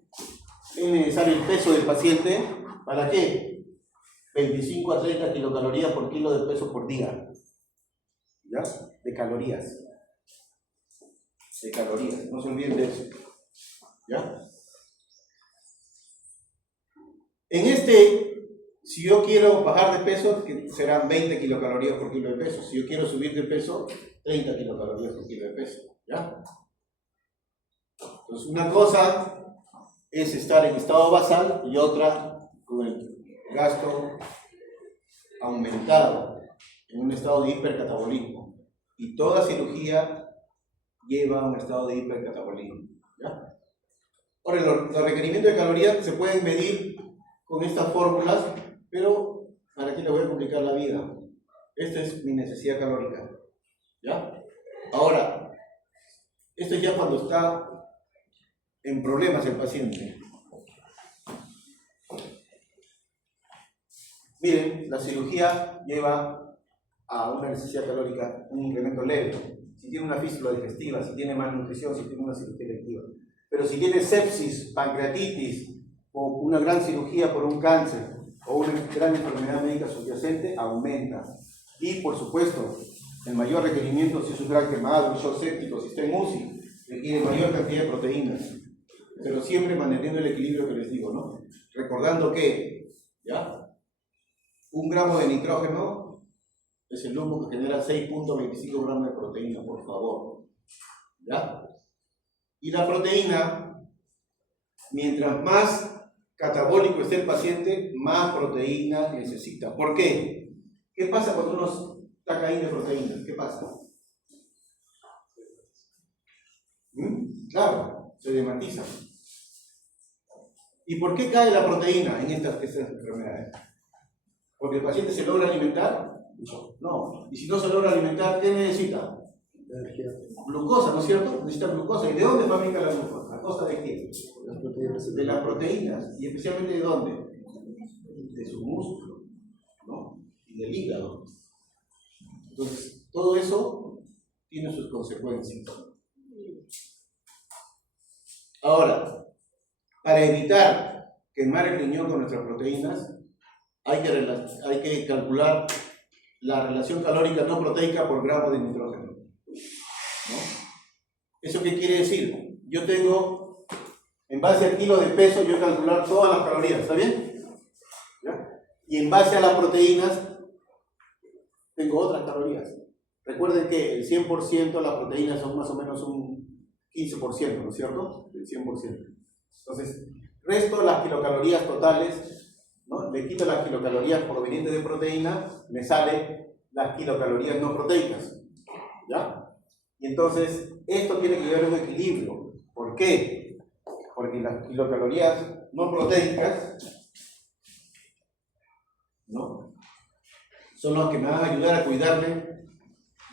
es necesario el peso del paciente, ¿para qué? 25 a 30 kilocalorías por kilo de peso por día. ¿Ya? De calorías. De calorías, no se olviden de eso. ¿Ya? Si yo quiero bajar de peso, que serán 20 kilocalorías por kilo de peso. Si yo quiero subir de peso, 30 kilocalorías por kilo de peso. ¿Ya? Entonces, una cosa es estar en estado basal y otra con el gasto aumentado en un estado de hipercatabolismo. Y toda cirugía lleva a un estado de hipercatabolismo. ¿Ya? Ahora, los requerimientos de calorías se pueden medir con estas fórmulas, pero ¿para qué les voy a complicar la vida? Esta es mi necesidad calórica. ¿Ya? Ahora, esto es ya cuando está en problemas el paciente. Miren, la cirugía lleva a una necesidad calórica, un incremento leve. Si tiene una fístula digestiva, si tiene malnutrición, si tiene una cirugía electiva. Pero si tiene sepsis, pancreatitis, o una gran cirugía por un cáncer, o una gran enfermedad médica subyacente, aumenta. Y, por supuesto, el mayor requerimiento, si es un gran quemado, un shock séptico, si está en UCI, requiere mayor cantidad de proteínas. Pero siempre manteniendo el equilibrio que les digo, ¿no? Recordando que, ¿ya?, 1 gramo de nitrógeno es el humo que genera 6.25 gramos de proteína, por favor. ¿Ya? Y la proteína, mientras más catabólico esté el paciente, más proteína necesita. ¿Por qué? ¿Qué pasa cuando uno está caído de proteínas? ¿Qué pasa? Claro, se dematiza. ¿Y por qué cae la proteína en estas enfermedades? ¿Porque el paciente se logra alimentar? No. Y si no se logra alimentar, ¿qué necesita? Energía. Glucosa, ¿no es cierto? Necesita glucosa. ¿Y de dónde fabrica la glucosa? ¿A costa de qué? De las proteínas. ¿Y especialmente de dónde? De su músculo, ¿no? Y del hígado. Entonces, todo eso tiene sus consecuencias. Ahora, para evitar quemar el riñón con nuestras proteínas, hay que calcular la relación calórica no proteica por gramo de nitrógeno. ¿No? ¿Eso qué quiere decir? Yo tengo, en base al kilo de peso, yo calcular todas las calorías, ¿está bien? ¿Ya? Y en base a las proteínas, tengo otras calorías. Recuerden que el 100% de las proteínas son más o menos un 15%, ¿no es cierto? El 100%. Entonces, resto las kilocalorías totales, ¿no? Le quito las kilocalorías provenientes de proteína, me sale las kilocalorías no proteicas. ¿Ya? Y entonces, esto tiene que llevar un equilibrio. ¿Por qué? Porque las kilocalorías no proteicas, ¿no?, son las que me van a ayudar a cuidarme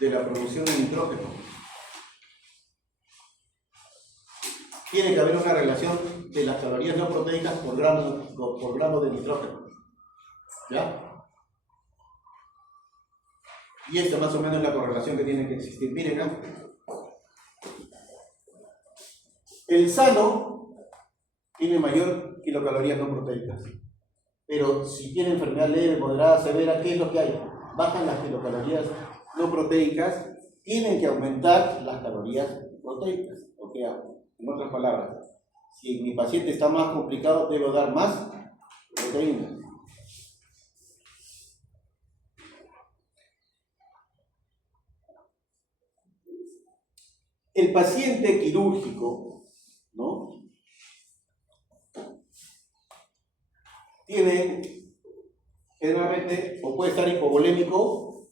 de la producción de nitrógeno. Tiene que haber una relación de las calorías no proteicas por gramo de nitrógeno. ¿Ya? Y esta más o menos es la correlación que tiene que existir. Miren acá. El sano tiene mayor kilocalorías no proteicas. Pero si tiene enfermedad leve, moderada, severa, ¿qué es lo que hay? Bajan las kilocalorías no proteicas, tienen que aumentar las calorías proteicas. O sea, en otras palabras, si mi paciente está más complicado, debo dar más proteínas. El paciente quirúrgico, ¿no?, tiene generalmente, o puede estar hipovolémico,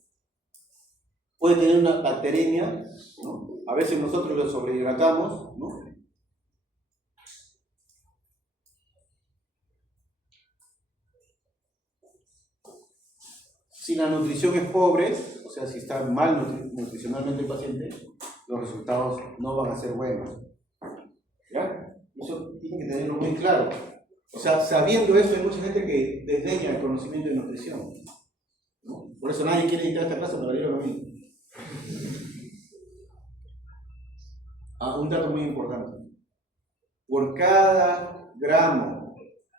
puede tener una bacteremia, ¿no? A veces nosotros lo sobrehidratamos, ¿no? Si la nutrición es pobre, o sea, si está mal nutricionalmente el paciente, los resultados no van a ser buenos. ¿Ya? Eso tiene que tenerlo muy claro. O sea, sabiendo eso, hay mucha gente que desdeña el conocimiento de nutrición, ¿no? Por eso nadie quiere entrar a esta clase, me la dieron a mí. Un dato muy importante. Por cada gramo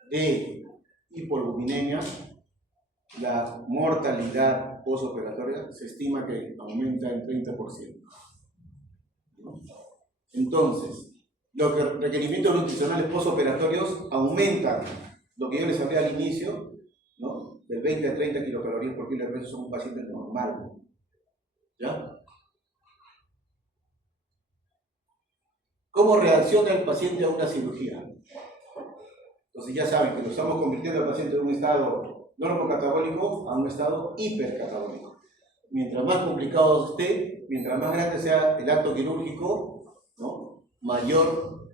de hipoalbuminemia, la mortalidad postoperatoria se estima que aumenta en 30%. ¿No? Entonces, los requerimientos nutricionales postoperatorios aumentan, lo que yo les hablé al inicio, ¿no?, del 20 a 30 kilocalorías por kilo de peso, son un paciente normal. ¿Ya? ¿Cómo reacciona el paciente a una cirugía? Entonces ya saben que lo estamos convirtiendo al paciente de un estado normocatabólico a un estado hipercatabólico. Mientras más complicado esté, mientras más grande sea el acto quirúrgico, ¿no?, mayor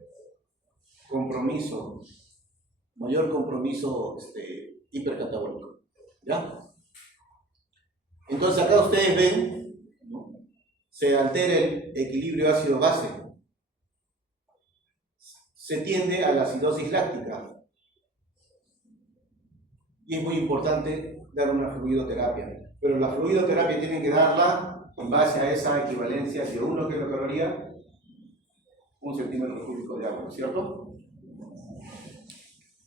compromiso hipercatabólico. ¿Ya? Entonces acá ustedes ven, ¿no?, se altera el equilibrio ácido-base, se tiende a la acidosis láctica. Y es muy importante dar una fluidoterapia. Pero la fluidoterapia tienen que darla en base a esa equivalencia de 1 kilocaloría, 1 centímetro cúbico de agua, ¿cierto? O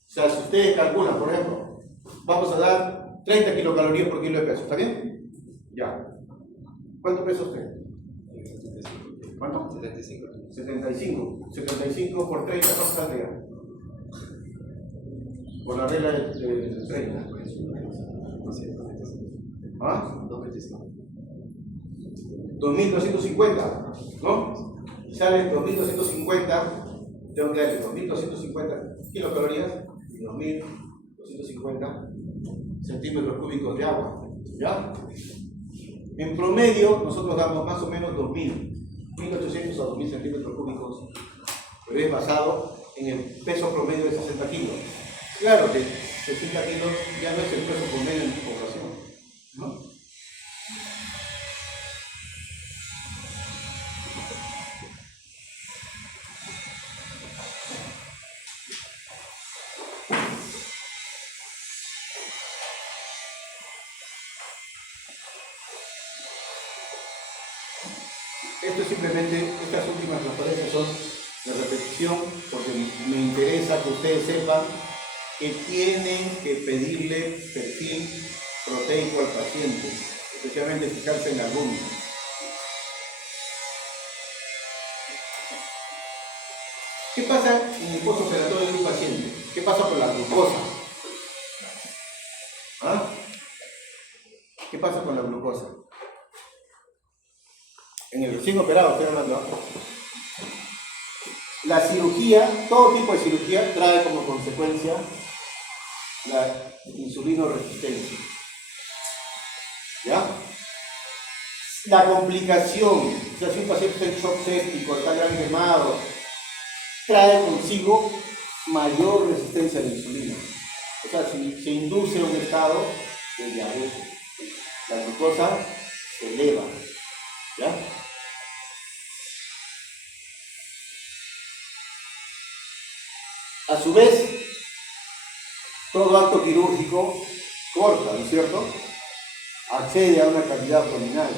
sea, si ustedes calculan, por ejemplo, vamos a dar 30 kilocalorías por kilo de peso, ¿está bien? Ya. ¿Cuánto pesa usted? ¿Cuánto? 75. 75 por 30, ¿cuánto saldría? Por la regla del 30. ¿Ah? 2.250, ¿no? Sale 2.250, tengo que darle 2.250 kilocalorías y 2.250 centímetros cúbicos de agua. ¿Ya? En promedio, nosotros damos más o menos 1.800 a 2.000 centímetros cúbicos, pero es basado en el peso promedio de 60 kilos. Claro que 60 kilos ya no es el peso promedio en tu población, ¿no? Esto simplemente, estas últimas transparencias son de repetición, porque me interesa que ustedes sepan que tienen que pedirle perfil proteico al paciente, especialmente fijarse en la albúmina. ¿Qué pasa en el postoperatorio de un paciente? ¿Qué pasa con la glucosa? ¿Ah? ¿Qué pasa con la glucosa? En el recién operado estoy hablando. La cirugía, todo tipo de cirugía trae como consecuencia la insulinoresistencia. ¿Ya? La complicación, o sea, si un paciente está en shock séptico, está gran quemado, trae consigo mayor resistencia a la insulina. O sea, si se induce un estado de diabetes, la glucosa se eleva. ¿Ya? su vez, todo acto quirúrgico corta, ¿no es cierto? Accede a una cavidad abdominal.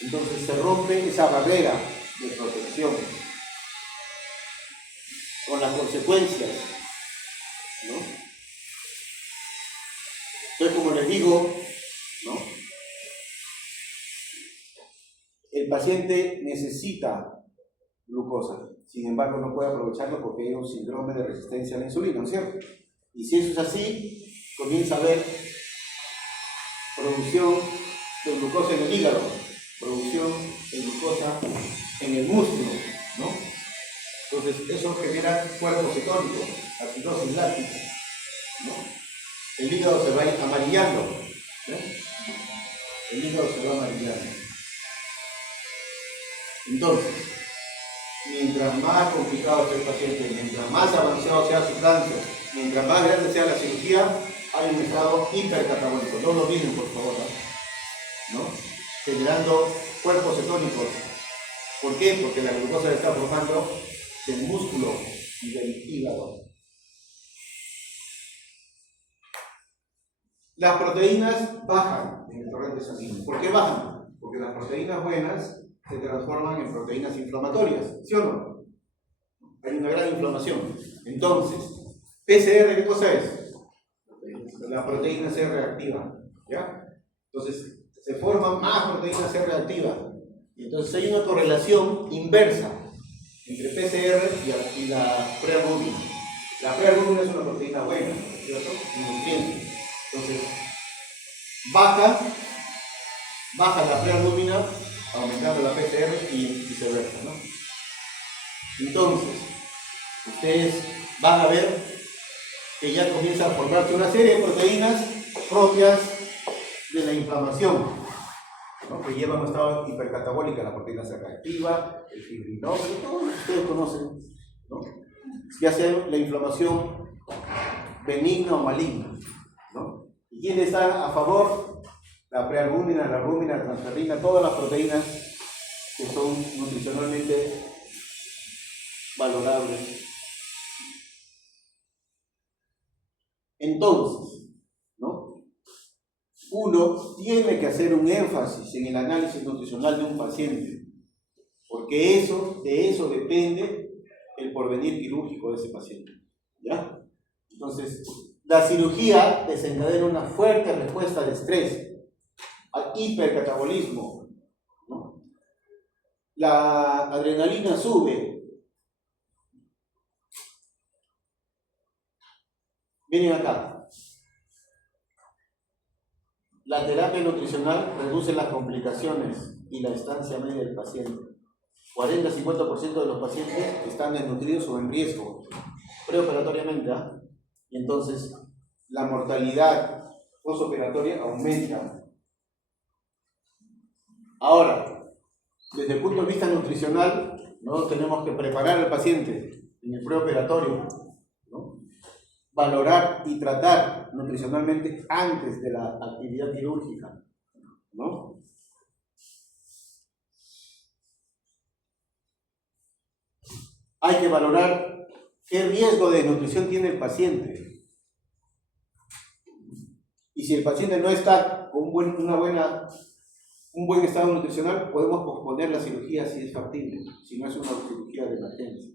Entonces se rompe esa barrera de protección, con las consecuencias, ¿no? Entonces, como les digo, ¿no? El paciente necesita glucosa, sin embargo no puede aprovecharlo porque hay un síndrome de resistencia a la insulina, ¿no es cierto? Y si eso es así, comienza a haber producción de glucosa en el hígado, producción de glucosa en el músculo, ¿no? Entonces eso genera cuerpo cetónico, acidosis láctica, ¿no? El hígado se va a ir amarillando, ¿no? El hígado se va amarillando. Entonces, mientras más complicado sea el paciente, mientras más avanzado sea su cáncer, mientras más grande sea la cirugía, hay un estado hipercatabólico. No lo olviden, por favor, ¿no? Generando cuerpos cetónicos. ¿Por qué? Porque la glucosa se está formando del músculo y del hígado. Las proteínas bajan en el torrente sanguíneo. ¿Por qué bajan? Porque las proteínas buenas se transforman en proteínas inflamatorias, ¿sí o no? Hay una gran inflamación. Entonces, PCR, ¿qué cosa es? La proteína C reactiva, ¿ya? Entonces, se forman más proteínas C reactivas. Y entonces hay una correlación inversa entre PCR y la prealbúmina. La prealbúmina es una proteína buena, ¿cierto? Un nutriente. Entonces, baja la prealbúmina, aumentando la PCR y viceversa, ¿no? Entonces, ustedes van a ver que ya comienza a formarse una serie de proteínas propias de la inflamación, ¿no? Que llevan un estado hipercatabólico, la proteína C reactiva, el fibrinógeno, todo lo que ustedes conocen, ¿no? Ya sea la inflamación benigna o maligna, ¿no? ¿Y quién está a favor? La prealbúmina, la albúmina, la transferrina, todas las proteínas que son nutricionalmente valorables. Entonces, ¿no? Uno tiene que hacer un énfasis en el análisis nutricional de un paciente, porque de eso depende el porvenir quirúrgico de ese paciente, ¿ya? Entonces, la cirugía desencadena una fuerte respuesta de estrés, al hipercatabolismo, ¿no? La adrenalina sube. Miren acá. La terapia nutricional reduce las complicaciones y la estancia media del paciente. 40-50% de los pacientes están desnutridos o en riesgo preoperatoriamente, ¿eh? Y entonces la mortalidad postoperatoria aumenta. Ahora, desde el punto de vista nutricional, ¿no? Tenemos que preparar al paciente en el preoperatorio, ¿no? Valorar y tratar nutricionalmente antes de la actividad quirúrgica, ¿no? Hay que valorar qué riesgo de desnutrición tiene el paciente. Y si el paciente no está con un buen estado nutricional, podemos posponer la cirugía si es factible, si no es una cirugía de emergencia,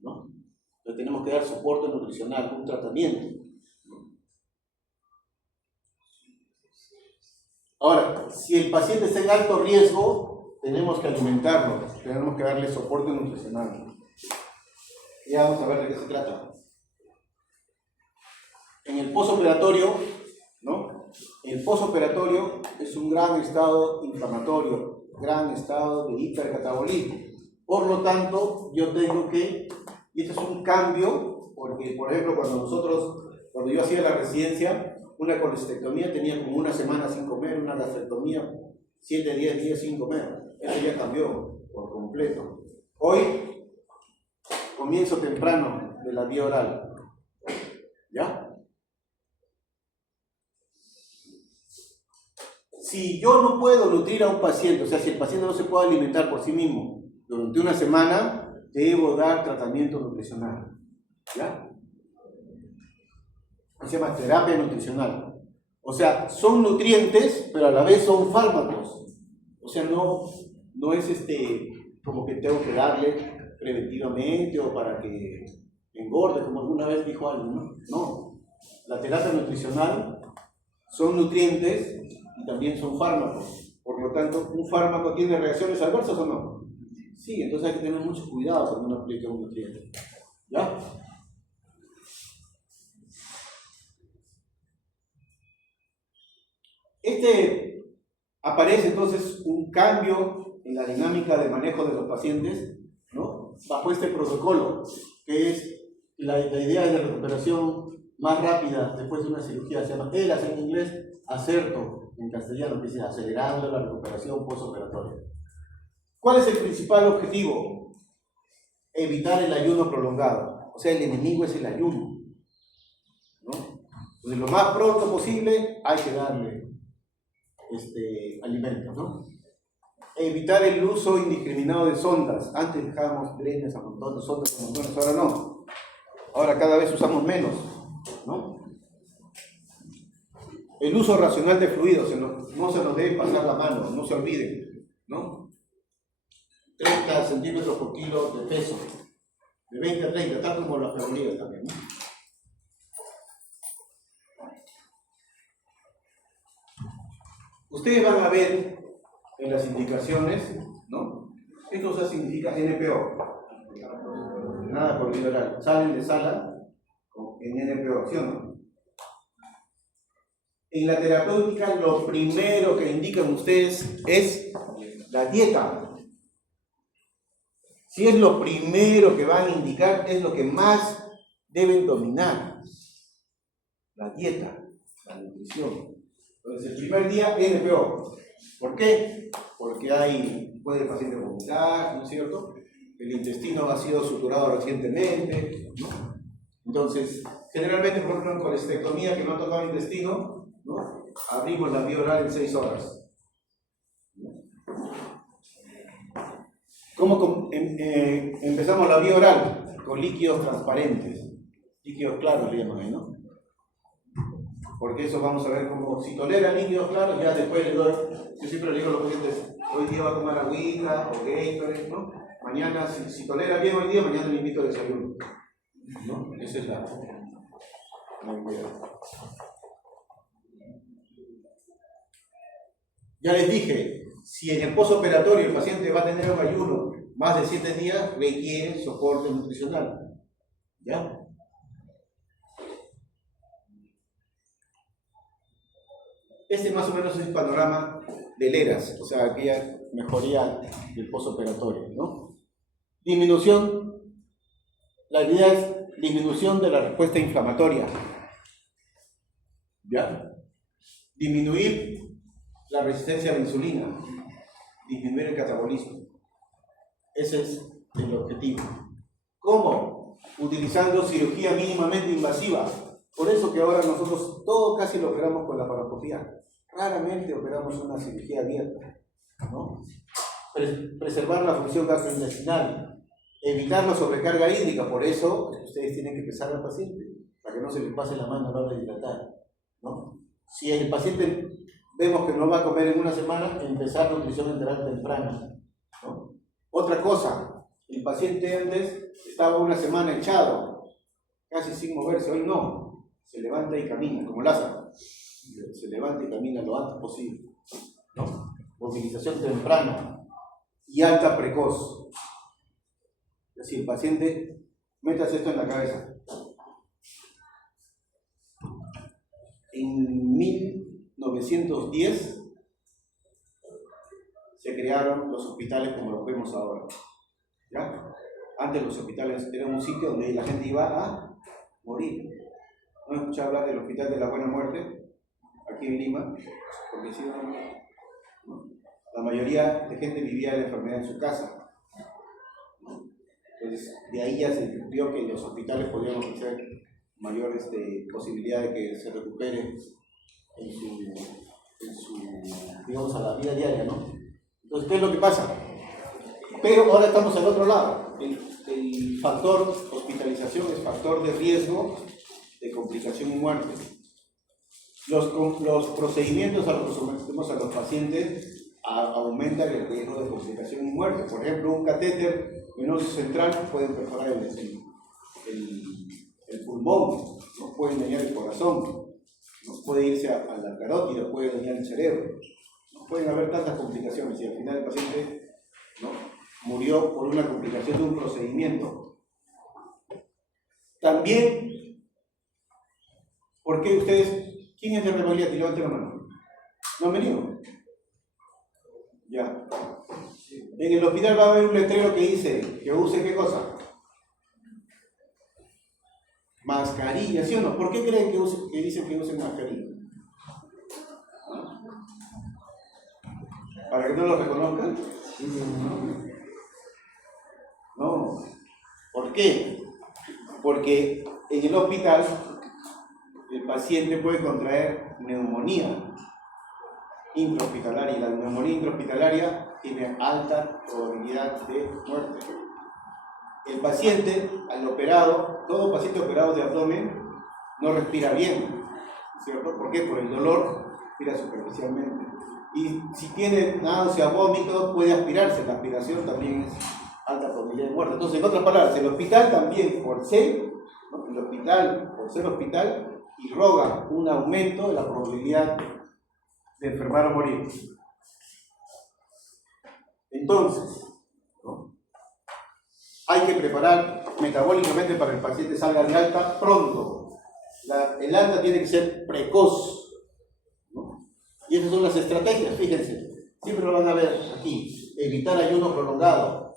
¿no? Entonces tenemos que dar soporte nutricional, un tratamiento, ¿no? Ahora, si el paciente está en alto riesgo, tenemos que alimentarlo, tenemos que darle soporte nutricional. Ya vamos a ver de qué se trata. En el postoperatorio, ¿no? El postoperatorio es un gran estado inflamatorio, gran estado de hipercatabolismo. Por lo tanto, yo tengo que, y esto es un cambio, porque por ejemplo cuando yo hacía la residencia, una colestectomía tenía como una semana sin comer, una gastrectomía 7-10 días sin comer. Eso ya cambió por completo. Hoy comienzo temprano de la vía oral, ¿ya? Si yo no puedo nutrir a un paciente, o sea, si el paciente no se puede alimentar por sí mismo durante una semana, debo dar tratamiento nutricional, ¿ya? que se llama terapia nutricional. O sea, son nutrientes, pero a la vez son fármacos. O sea, no es como que tengo que darle preventivamente o para que engorde, como alguna vez dijo alguien, ¿no? No. La terapia nutricional son nutrientes y también son fármacos. Por lo tanto, ¿un fármaco tiene reacciones adversas o no? Sí, entonces hay que tener mucho cuidado cuando uno aplica un nutriente. ¿Ya? Aparece entonces un cambio en la dinámica de manejo de los pacientes, ¿no? Bajo este protocolo, que es la idea de recuperación más rápida después de una cirugía. Se llama ELAS en inglés, ACERTO en castellano, que dice acelerando la recuperación postoperatoria. ¿Cuál es el principal objetivo? Evitar el ayuno prolongado. O sea, el enemigo es el ayuno, ¿no? Entonces, lo más pronto posible hay que darle alimentos, ¿no? Evitar el uso indiscriminado de sondas. Antes dejábamos drenes a montones, sondas a montones, ahora no. Ahora cada vez usamos menos, ¿no? El uso racional de fluidos, no se nos debe pasar la mano, no se olviden, ¿no? 30 centímetros por kilo de peso, de 20 a 30, tal como las calorías también, ¿no? Ustedes van a ver en las indicaciones, ¿no? Esto significa NPO, nada por vía oral. Salen de sala en NPO, ¿sí o no? En la terapéutica lo primero que indican ustedes es la dieta. Si es lo primero que van a indicar, es lo que más deben dominar. La dieta, la nutrición. Entonces, el primer día, NPO. ¿Por qué? Porque puede el paciente vomitar, ¿no es cierto? El intestino ha sido suturado recientemente, ¿no? Entonces, generalmente, por ejemplo, en colestectomía que no ha tocado el intestino, ¿no? Abrimos la vía oral en 6 horas. ¿Cómo empezamos la vía oral? Con líquidos transparentes, líquidos claros, le llaman ahí, ¿no? Porque eso vamos a ver cómo, si tolera líquidos claros, ya después le doy, yo siempre le digo a los pacientes, hoy día va a tomar agüita o Gatorade, ¿no? Mañana, si tolera bien hoy día, mañana le invito a desayuno, ¿no? Esa es la idea. Ya les dije, si en el postoperatorio el paciente va a tener un ayuno más de 7 días, requiere soporte nutricional. ¿Ya? Este más o menos es el panorama del ERAS, o sea, aquella mejoría del postoperatorio, ¿no? Disminución, la idea es disminución de la respuesta inflamatoria. ¿Ya? Disminuir la resistencia a la insulina, disminuir el catabolismo. Ese es el objetivo. ¿Cómo? Utilizando cirugía mínimamente invasiva. Por eso que ahora nosotros todo casi lo operamos con la laparoscopía. Raramente operamos una cirugía abierta, ¿no? Preservar la función gastrointestinal, evitar la sobrecarga hídrica. Por eso ustedes tienen que pesar al paciente, para que no se les pase la mano a la hora de hidratar, ¿no? Si el paciente vemos que no va a comer en una semana, empezar nutrición enteral temprana, ¿no? Otra cosa, el paciente antes estaba una semana echado, casi sin moverse, hoy no, se levanta y camina, como Lázaro, se levanta y camina lo antes posible, ¿no? Movilización temprana y alta precoz. Es decir, el paciente, métase esto en la cabeza. En 1910 se crearon los hospitales como los vemos ahora, ¿ya? Antes los hospitales eran un sitio donde la gente iba a morir. ¿No he escuchado hablar del Hospital de la Buena Muerte? Aquí en Lima, porque sí, ¿no? La mayoría de gente vivía la enfermedad en su casa. Entonces, de ahí ya se vio que los hospitales podían ofrecer mayor posibilidad de que se recupere en su, digamos, a la vida diaria, ¿no? Entonces, ¿qué es lo que pasa? Pero ahora estamos al otro lado. El factor hospitalización es factor de riesgo de de complicación y muerte. Los procedimientos a los que sometemos a los pacientes aumentan el riesgo de complicación y muerte. Por ejemplo, un catéter venoso central puede perforar el pulmón, ¿no? Puede dañar el corazón, ¿no? Puede irse a la carótida, puede dañar el cerebro. ¿No? Pueden haber tantas complicaciones y al final el paciente, ¿no?, murió por una complicación de un procedimiento. También, ¿por qué ustedes? ¿Quién es de rebeldía? Levante la mano. ¿No han venido? Ya. En el hospital va a haber un letrero que dice que use ¿qué cosa? Mascarilla, ¿sí o no? ¿Por qué creen que dicen que usen mascarilla? ¿Para que no lo reconozcan? No. ¿Por qué? Porque en el hospital el paciente puede contraer neumonía intrahospitalaria y la neumonía intrahospitalaria tiene alta probabilidad de muerte. El paciente, al operado, todo paciente operado de abdomen no respira bien, ¿cierto? ¿Por qué? Por el dolor, respira superficialmente. Y si tiene náusea, vómito, puede aspirarse. La aspiración también es alta probabilidad de muerte. Entonces, en otras palabras, el hospital también, por ser, ¿no?, el hospital, por ser hospital, irroga un aumento de la probabilidad de enfermar o morir. Entonces, ¿no?, hay que preparar metabólicamente para que el paciente salga de alta pronto. El alta tiene que ser precoz, ¿no? Y esas son las estrategias, fíjense. Siempre lo van a ver aquí. Evitar ayuno prolongado,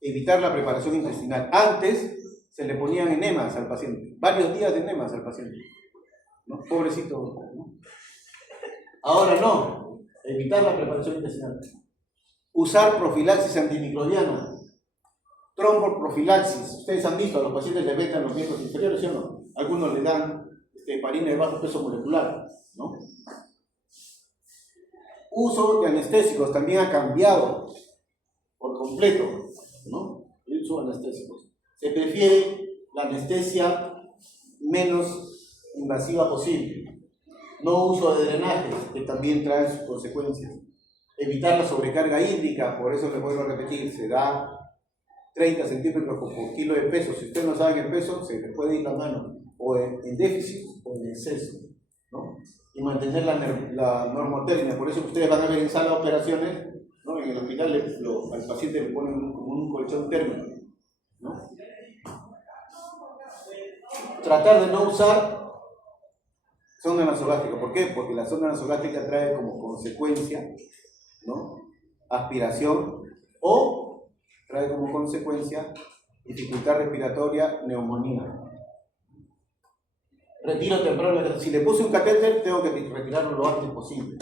evitar la preparación intestinal. Antes se le ponían enemas al paciente, varios días de enemas al paciente, ¿no? Pobrecito, ¿no? Ahora no, evitar la preparación intestinal. Usar profilaxis antimicrobiana. Tromboprofilaxis. Ustedes han visto a los pacientes les vetan los miembros inferiores, ¿sí o no? Algunos le dan heparina de bajo peso molecular, ¿no? Uso de anestésicos también ha cambiado por completo, ¿no? El uso de anestésicos. Se prefiere la anestesia menos invasiva posible. No uso de drenajes, que también traen sus consecuencias. Evitar la sobrecarga hídrica, por eso les vuelvo a repetir, se da 30 centímetros por kilo de peso. Si ustedes no saben el peso, se les puede ir la mano, o en déficit o en exceso, ¿no? Y mantener la normotérmica. Por eso ustedes van a ver en sala de operaciones, ¿no?, en el hospital al paciente le ponen como un colchón térmico, ¿no? Tratar de no usar sonda nasogástrica. ¿Por qué? Porque la sonda nasogástrica trae como consecuencia, ¿no?, aspiración, o trae como consecuencia dificultad respiratoria, neumonía. Retiro temprano. Si le puse un catéter, tengo que retirarlo lo antes posible,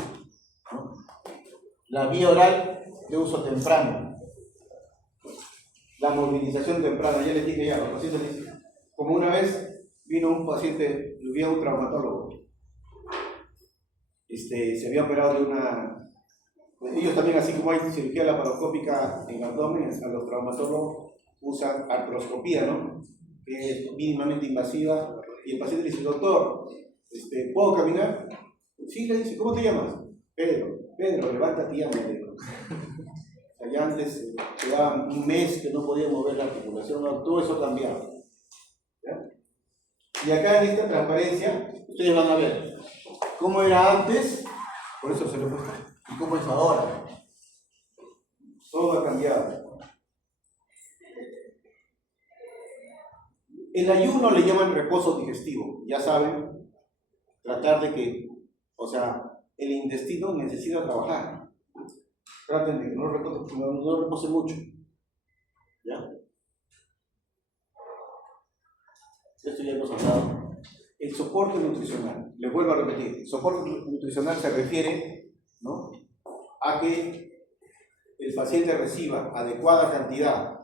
¿no? La vía oral de uso temprano. La movilización temprana. Ya les dije ya, los pacientes dicen, como una vez vino un paciente, vino un traumatólogo. Se había operado de una... Ellos también, así como hay cirugía laparoscópica en abdomen, a los traumatólogos usan artroscopía, ¿no?, que es mínimamente invasiva. Y el paciente le dice, doctor, ¿puedo caminar? Sí, le dice, ¿cómo te llamas? Pedro, levántate y llame. Allá antes quedaba un mes que no podía mover la articulación, no, todo eso cambiaba, ¿ya? Y acá en esta transparencia, ustedes van a ver cómo era antes, por eso se lo he puesto, y cómo es ahora. Todo ha cambiado. El ayuno le llaman reposo digestivo, ya saben, tratar de que, el intestino necesita trabajar. Traten de que no repose mucho, ¿ya? Esto ya hemos hablado. El soporte nutricional, les vuelvo a repetir, el soporte nutricional se refiere, ¿no?, a que el paciente reciba adecuada cantidad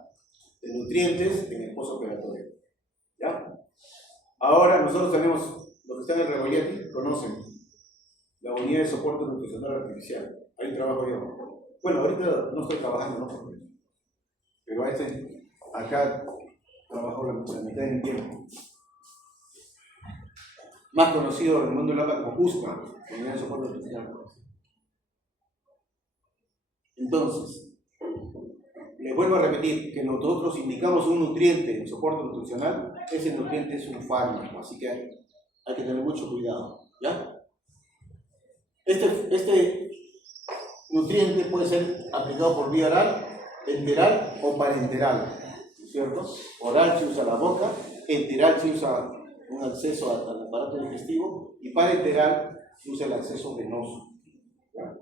de nutrientes en el postoperatorio, ¿ya? Ahora nosotros tenemos, los que están en Regolleti conocen la unidad de soporte nutricional artificial. Ahí trabajo yo. Bueno, ahorita no estoy trabajando, ¿no?, pero acá trabajo la mitad de mi tiempo. más conocido en el mundo del habla como USMA, Unidad de Soporte Nutricional. Entonces, les vuelvo a repetir que nosotros indicamos un nutriente en soporte nutricional, ese nutriente es un fármaco, así que hay que tener mucho cuidado, ¿ya? Este nutriente puede ser aplicado por vía oral, enteral o parenteral, ¿no es cierto? Oral se usa la boca, enteral se usa un acceso al aparato digestivo y parenteral se usa el acceso venoso, ¿ya?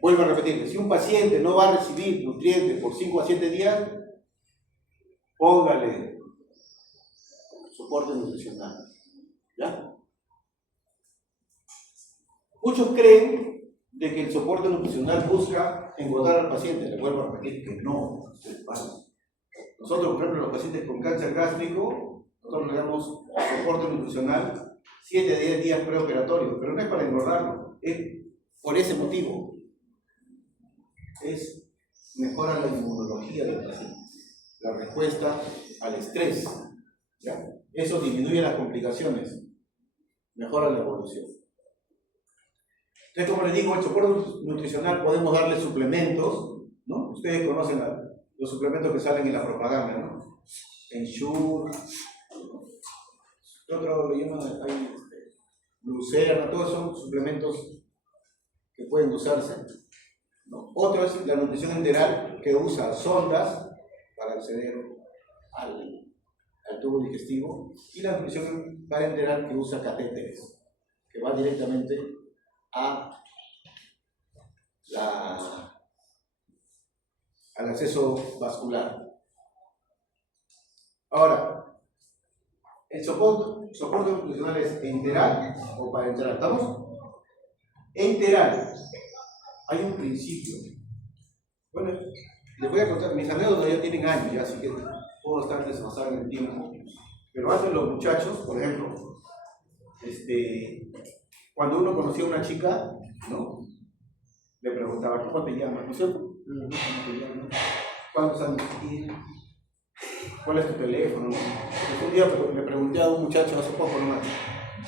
Vuelvo a repetir, si un paciente no va a recibir nutrientes por 5 a 7 días, póngale soporte nutricional, ¿ya? Muchos creen de que el soporte nutricional busca engordar al paciente. Le vuelvo a repetir que no, es falso. Nosotros, por ejemplo, los pacientes con cáncer gástrico, nosotros le damos soporte nutricional 7 a 10 días preoperatorios, pero no es para engordarlo, es por ese motivo. Es mejora la inmunología del paciente, la respuesta al estrés, ¿ya? Eso disminuye las complicaciones, mejora la evolución. Entonces, como les digo, el soporte nutricional podemos darle suplementos, ¿no? Ustedes conocen los suplementos que salen en la propaganda, ¿no? Ensure, ¿qué otro le llaman? Hay Glucerna, todos son suplementos que pueden usarse, ¿no? Otro es la nutrición enteral, que usa sondas para acceder al tubo digestivo, y la nutrición parenteral, que usa catéteres, que va directamente al acceso vascular. Ahora, el soporte nutricional es enteral o parenteral. ¿Estamos? Enteral. Hay un principio. Bueno, les voy a contar, mis anécdotas ya tienen años, ya, así que puedo estar desfasado en el tiempo. Pero antes los muchachos, por ejemplo, cuando uno conocía a una chica, ¿no? Le preguntaba, ¿cómo te llamas? ¿No es cierto? ¿Cómo te llamas? ¿Cuántos años tienes? ¿Cuál es tu teléfono? Un día le pregunté a un muchacho hace poco nomás,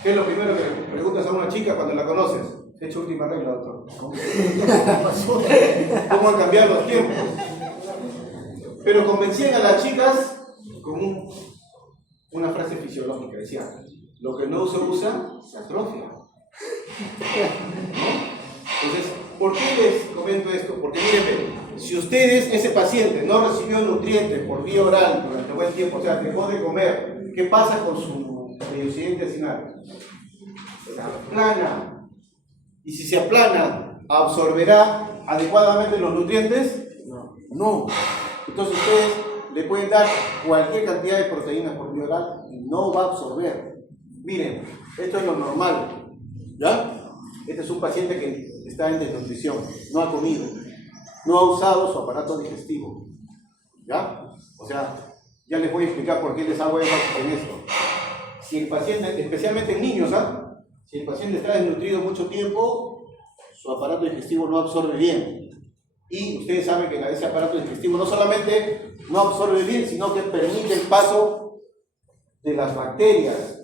¿qué es lo primero que le preguntas a una chica cuando la conoces? He hecho última regla, doctor. ¿Cómo han cambiado los tiempos? Pero convencían a las chicas con una frase fisiológica, decía, lo que no se usa, se atrofia. ¿No? Entonces, ¿por qué les comento esto? Porque miren, si ustedes, ese paciente, no recibió nutrientes por vía oral durante buen tiempo, o sea, dejó de comer, ¿qué pasa con su vellosidad intestinal? Se aplana. Y si se aplana, ¿absorberá adecuadamente los nutrientes? No. Entonces ustedes le pueden dar cualquier cantidad de proteínas por vía oral y no va a absorber. Miren, esto es lo normal, ¿ya? Este es un paciente que está en desnutrición, no ha comido, no ha usado su aparato digestivo, ¿ya? O sea, ya les voy a explicar por qué les hago énfasis en esto. Si el paciente, especialmente en niños, si el paciente está desnutrido mucho tiempo, su aparato digestivo no absorbe bien. Y ustedes saben que ese aparato digestivo no solamente no absorbe bien, sino que permite el paso de las bacterias.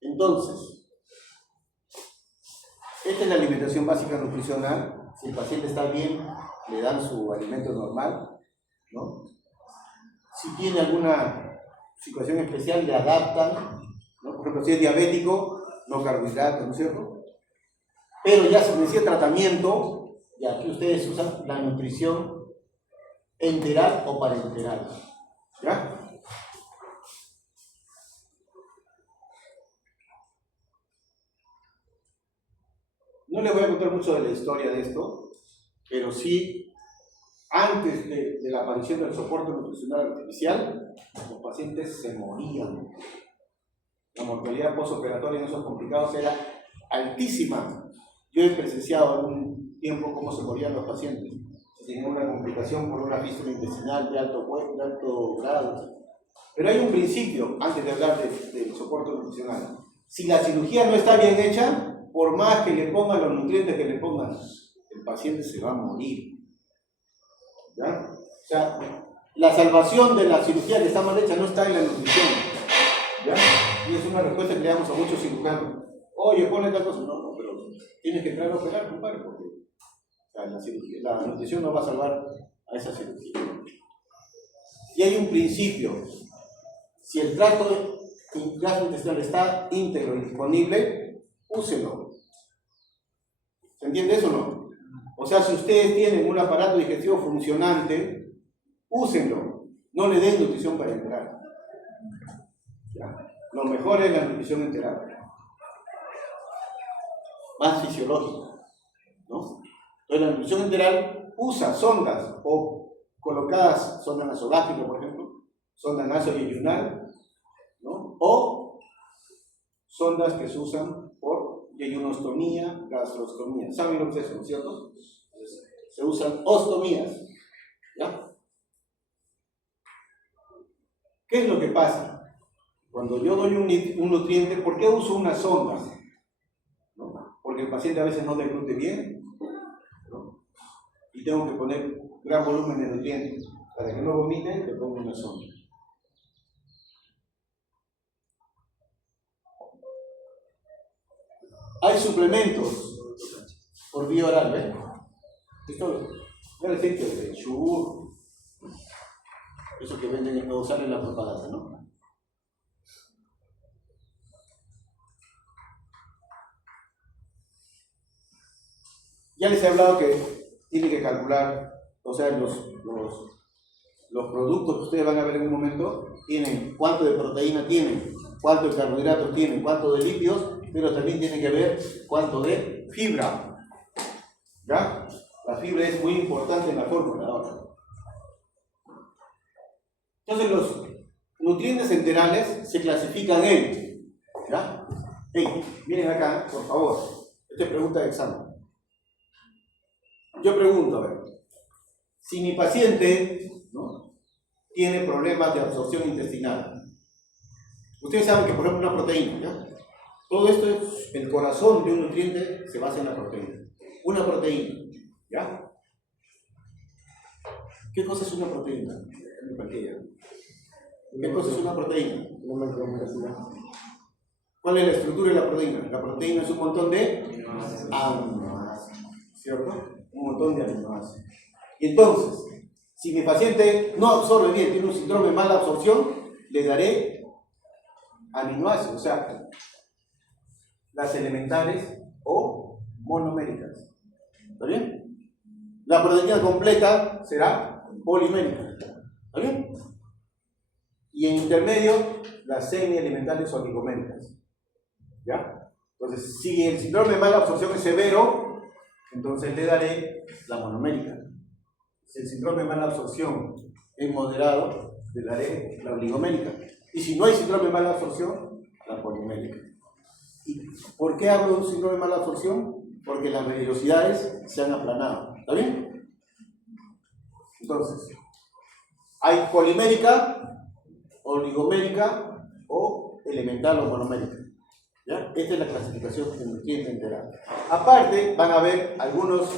Entonces, esta es la alimentación básica nutricional. Si el paciente está bien, le dan su alimento normal, ¿no? Si tiene alguna situación especial, le adaptan, ¿no? Por ejemplo, si es diabético, no carbohidratos, ¿no es cierto? Pero ya se necesita tratamiento, y aquí ustedes usan la nutrición enteral o parenteral, ¿ya? No les voy a contar mucho de la historia de esto, pero sí, antes de la aparición del soporte nutricional artificial, los pacientes se morían. La mortalidad postoperatoria en esos complicados era altísima. Yo he presenciado en un tiempo cómo se morían los pacientes. Tenían una complicación por una fístula intestinal de alto grado. Pero hay un principio, antes de hablar del soporte nutricional. Si la cirugía no está bien hecha, por más que le pongan los nutrientes que le pongan, el paciente se va a morir. ¿Ya? O sea, la salvación de la cirugía que está mal hecha no está en la nutrición. ¿Ya? Y es una respuesta que le damos a muchos cirujanos. Oye, ponle tal cosa. No, pero tienes que entrar a operar, compadre, porque la nutrición no va a salvar a esa cirugía. Y hay un principio. Si el tracto intestinal está íntegro y disponible, úselo. ¿Se entiende eso o no? O sea, si ustedes tienen un aparato digestivo funcionante, úsenlo. No le den nutrición para entrar. ¿Ya? Lo mejor es la nutrición en terapia. Más fisiológica, ¿no? Entonces la nutrición enteral usa sondas o colocadas, sonda nasogástrica, por ejemplo, sonda nasoyeyunal, ¿no? O sondas que se usan por yeyunostomía, gastrostomía. ¿Saben lo que es eso, no es cierto? Se usan ostomías, ¿ya? ¿Qué es lo que pasa? Cuando yo doy un nutriente, ¿por qué uso una sonda? ¿No? Porque el paciente a veces no deglute bien, ¿no? Y tengo que poner gran volumen de nutrientes. Para que no vomite, le pongo una sonda. Hay suplementos por vía oral, ¿ves? Esto ya les he dicho, el yogur, eso que venden o sale en la propaganda, ¿no? Ya les he hablado que tienen que calcular, o sea, los productos que ustedes van a ver en un momento, tienen cuánto de proteína tienen, cuánto de carbohidratos tienen, cuánto de lípidos, pero también tienen que ver cuánto de fibra. ¿Ya? La fibra es muy importante en la fórmula ahora. Entonces los nutrientes enterales se clasifican en, ¿ya? Hey, miren acá, por favor. Esta es pregunta de examen. Yo pregunto, a ver, si mi paciente, ¿no?, tiene problemas de absorción intestinal. Ustedes saben que, por ejemplo, una proteína, ¿ya? Todo esto es el corazón de un nutriente, se basa en la proteína. Una proteína, ¿ya? ¿Qué cosa es una proteína? ¿Qué cosa es una proteína? ¿Cuál es la estructura de la proteína? La proteína es un montón de aminoácidos, ¿cierto? Un montón de aminoácidos. Y entonces, si mi paciente no absorbe bien, tiene un síndrome de mala absorción, le daré aminoácidos, o sea, las elementales o monoméricas. ¿Está bien? La proteína completa será polimérica. ¿Está bien? Y en intermedio, las semi-elementales o oligoméricas. ¿Ya? Entonces, si el síndrome de mala absorción es severo, entonces le daré la monomérica. Si el síndrome de mala absorción es moderado, le daré la oligomérica. Y si no hay síndrome de mala absorción, la polimérica. ¿Y por qué hablo de un síndrome de mala absorción? Porque las vellosidades se han aplanado. ¿Está bien? Entonces, hay polimérica, oligomérica o elemental o monomérica. ¿Ya? Esta es la clasificación de nutriente enteral. Aparte, van a ver algunos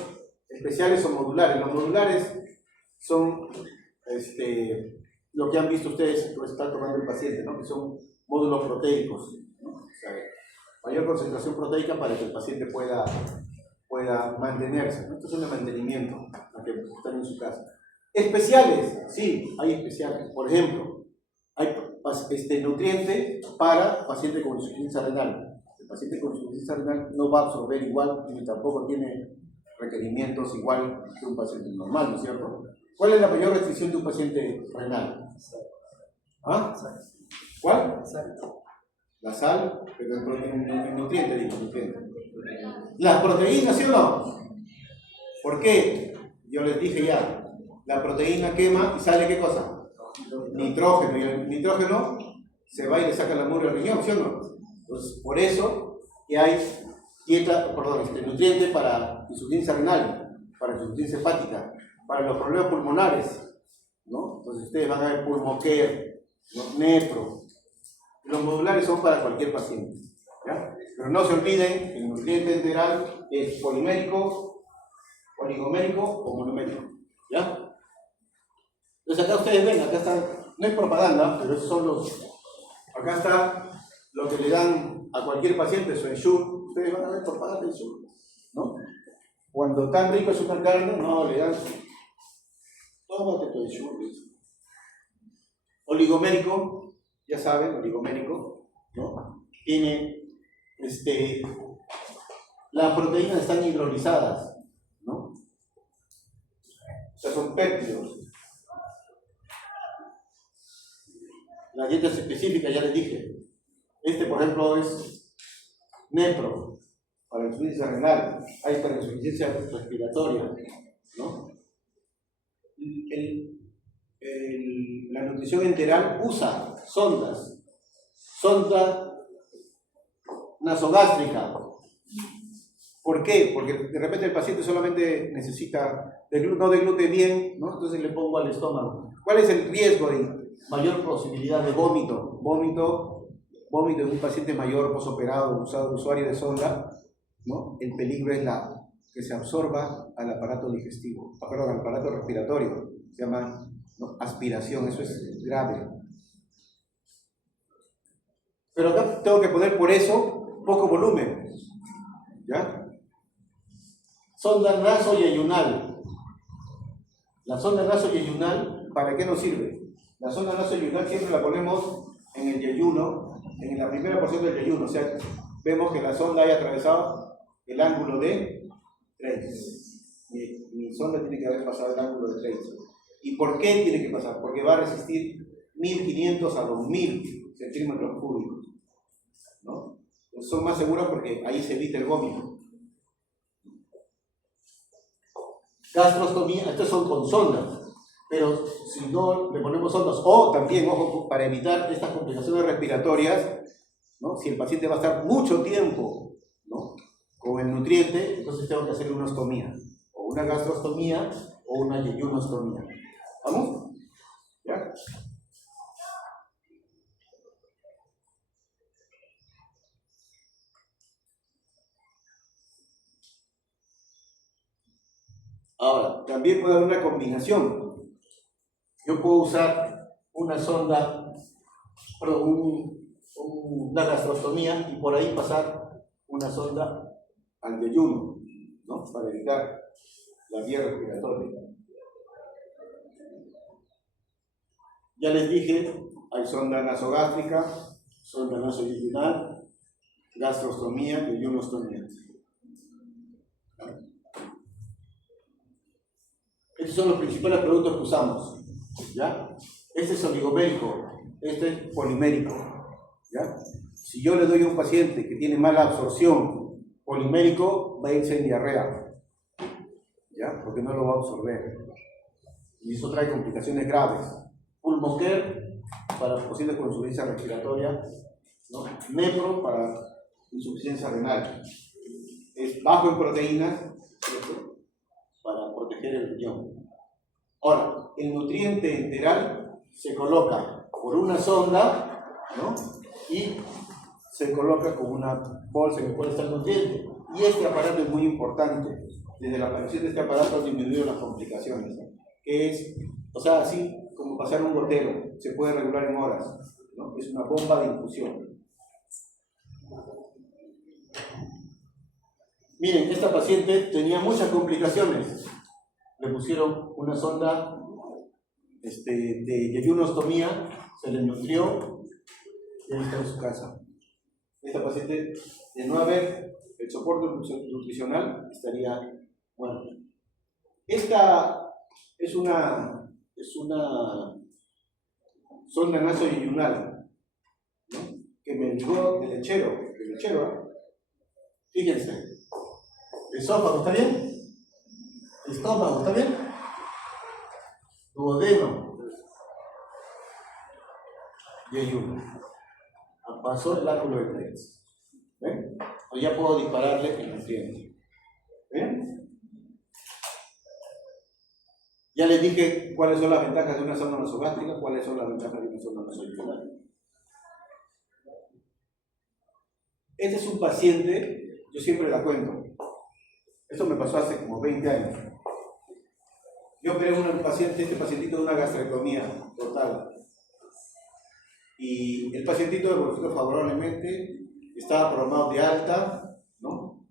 especiales o modulares. Los modulares son lo que han visto ustedes, lo está tomando el paciente, ¿no? Que son módulos proteicos, ¿no? O sea, mayor concentración proteica para que el paciente pueda mantenerse, ¿no? Esto es un mantenimiento, para que estén en su casa. Especiales, sí, hay especiales. Por ejemplo, hay nutriente para paciente con insuficiencia renal. El paciente con insuficiencia renal no va a absorber igual ni tampoco tiene requerimientos igual que un paciente normal, ¿no es cierto? ¿Cuál es la mayor restricción de un paciente renal? ¿Ah? ¿Cuál? La sal, pero el nutriente, digo, nutriente. Las proteínas, ¿sí o no? ¿Por qué? Yo les dije ya, la proteína quema y sale ¿qué cosa? Nitrógeno, y el nitrógeno se va y le saca la mugre al riñón, ¿sí o no? Entonces, por eso que hay nutriente para insuficiencia renal, para insuficiencia hepática, para los problemas pulmonares, ¿no? Entonces ustedes van a ver pulmocare, ¿no? Nepro. Los modulares son para cualquier paciente, ¿ya? Pero no se olviden que el nutriente enteral es polimérico, oligomérico o monomérico, ¿ya? Entonces acá ustedes ven, acá están, no es propaganda, pero esos son acá está lo que le dan a cualquier paciente, su ensure. Ustedes van a ver propaganda de ensure, ¿no? Cuando tan rico es una carne, no, le dan, tómate tu ensure. Oligomérico, ya saben, oligomérico, ¿no? Tiene, las proteínas están hidrolizadas, ¿no? O sea, son péptidos. Las dietas específicas, ya les dije. Por ejemplo, es nepro, para insuficiencia renal, hay para insuficiencia respiratoria, ¿no? La nutrición enteral usa sonda nasogástrica. ¿Por qué? Porque de repente el paciente solamente necesita no deglute bien, ¿no? Entonces le pongo al estómago. ¿Cuál es el riesgo de mayor posibilidad de vómito? Vómito en un paciente mayor posoperado, usuario de sonda, ¿no? El peligro es que se absorba al aparato digestivo, al aparato respiratorio. Se llama, ¿no?, aspiración, eso es grave. Pero acá tengo que poner por eso poco volumen, ¿ya? Sonda nasoyeyunal. La sonda nasoyeyunal, ¿para qué nos sirve? La sonda nasoyeyunal siempre la ponemos en el yeyuno, en la primera porción del yeyuno. O sea, vemos que la sonda haya atravesado el ángulo de Trace. Mi sonda tiene que haber pasado el ángulo de Trace. ¿Y por qué tiene que pasar? Porque va a resistir 1500 a 2000 centímetros cúbicos, ¿no? Pues son más seguros porque ahí se evita el vómito. Gastrostomía, estos son con sondas, pero si no le ponemos sondas, o también, ojo, para evitar estas complicaciones respiratorias, ¿no? Si el paciente va a estar mucho tiempo, ¿no?, con el nutriente, entonces tengo que hacer una ostomía, o una gastrostomía, o una yeyunostomía. ¿Vamos? ¿Ya? Ahora, también puede haber una combinación. Yo puedo usar una sonda, una gastrostomía, y por ahí pasar una sonda al yeyuno, ¿no?, para evitar la vía respiratoria. Ya les dije, hay sonda nasogástrica, sonda nasoyeyunal, gastrostomía y yeyunostomía. Estos son los principales productos que usamos, ¿ya? Este es oligomérico, este es polimérico, ¿ya? Si yo le doy a un paciente que tiene mala absorción polimérico, va a irse en diarrea, ¿ya? Porque no lo va a absorber. Y eso trae complicaciones graves. Pulmocare para pacientes con insuficiencia respiratoria, ¿no? Nepro para insuficiencia renal. Es bajo en proteínas, ¿cierto?, para proteger el riñón. Ahora, el nutriente enteral se coloca por una sonda, ¿no?, y se coloca con una bolsa en que puede estar el nutriente. Y este aparato es muy importante. Desde la aparición de este aparato han disminuido las complicaciones, ¿no?, que es, o sea, así como pasar un gotero, se puede regular en horas, ¿no? Es una bomba de infusión. Miren, esta paciente tenía muchas complicaciones. Le pusieron una sonda de yeyunostomía, se le nutrió y ahí está en su casa. Esta paciente, de no haber el soporte nutricional, estaría muerta. Esta es una sonda nasoyeyunal, ¿no?, que me llegó del lechero, ¿eh? Fíjense, esófago, ¿está bien? Estómago, ¿está bien? Duodeno, yeyuno. Pasó el ángulo de Trace. ¿Ven? O ya puedo dispararle el nutriente. ¿Ven? Ya les dije cuáles son las ventajas de una sonda nasogástrica, cuáles son las ventajas de una sonda nasoyeyunal. Este es un paciente, yo siempre la cuento. Esto me pasó hace como 20 años. Yo operé a un paciente, este pacientito de una gastrectomía total. Y el pacientito evolucionó favorablemente, estaba programado de alta, ¿no?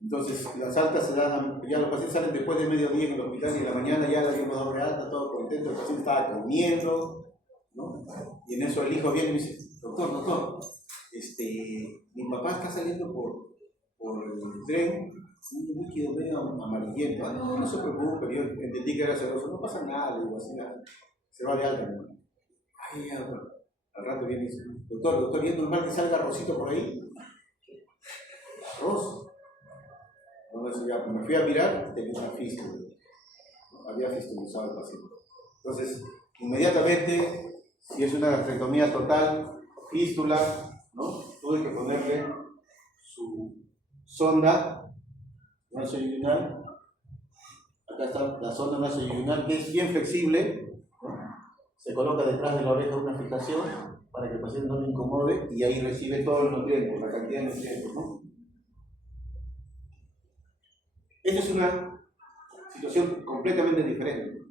Entonces, las altas se dan, ya los pacientes salen después de mediodía en el hospital y en la mañana ya la habíamos dado de alta, todo contento, el paciente estaba comiendo, ¿no? Y en eso el hijo viene y me dice, doctor, mi papá está saliendo por el tren, un líquido medio amarillento. Ah, no se preocupe, yo entendí que era celoso, no pasa nada, digo, así nada, se va de alta, ¿no? Ay, ya, bueno. Al rato viene y dice, doctor, ¿y es normal que salga arrocito por ahí? ¿Arroz? Entonces ya me fui a mirar, tenía una fístula, había fistulizado el paciente. Entonces, inmediatamente, si es una gastrectomía total, fístula, ¿no? Tuve que ponerle su sonda nasoyunal. Acá está la sonda nasoyunal, que es bien flexible, ¿no? Se coloca detrás de la oreja una fijación para que el paciente no le incomode y ahí recibe todos los nutrientes, la cantidad de nutrientes, ¿no? Esta es una situación completamente diferente.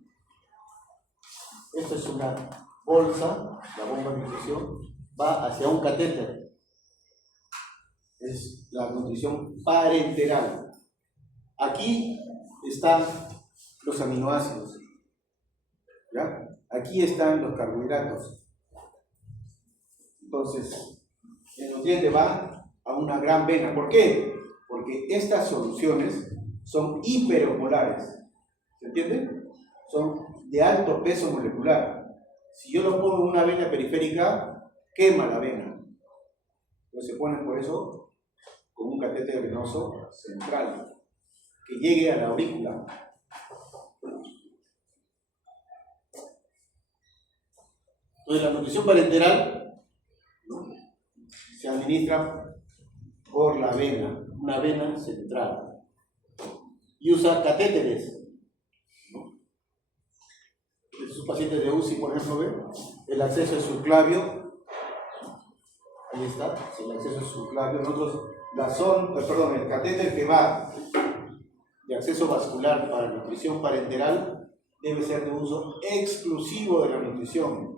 Esta es una bolsa, la bomba de nutrición, va hacia un catéter. Es la nutrición parenteral. Aquí están los aminoácidos, ¿ya? Aquí están los carbohidratos. Entonces, el nutriente va a una gran vena. ¿Por qué? Porque estas soluciones son hiperosmolares. ¿Se entiende? Son de alto peso molecular. Si yo lo pongo en una vena periférica, quema la vena. Entonces se pone por eso con un catéter venoso central que llegue a la aurícula. Entonces la nutrición parenteral, ¿no?, se administra por la vena, una vena central, y usa catéteres, ¿no? Esos pacientes de UCI, por ejemplo, ven el acceso es subclavio, ahí está, el acceso es subclavio. Nosotros, el catéter que va de acceso vascular para nutrición parenteral debe ser de uso exclusivo de la nutrición.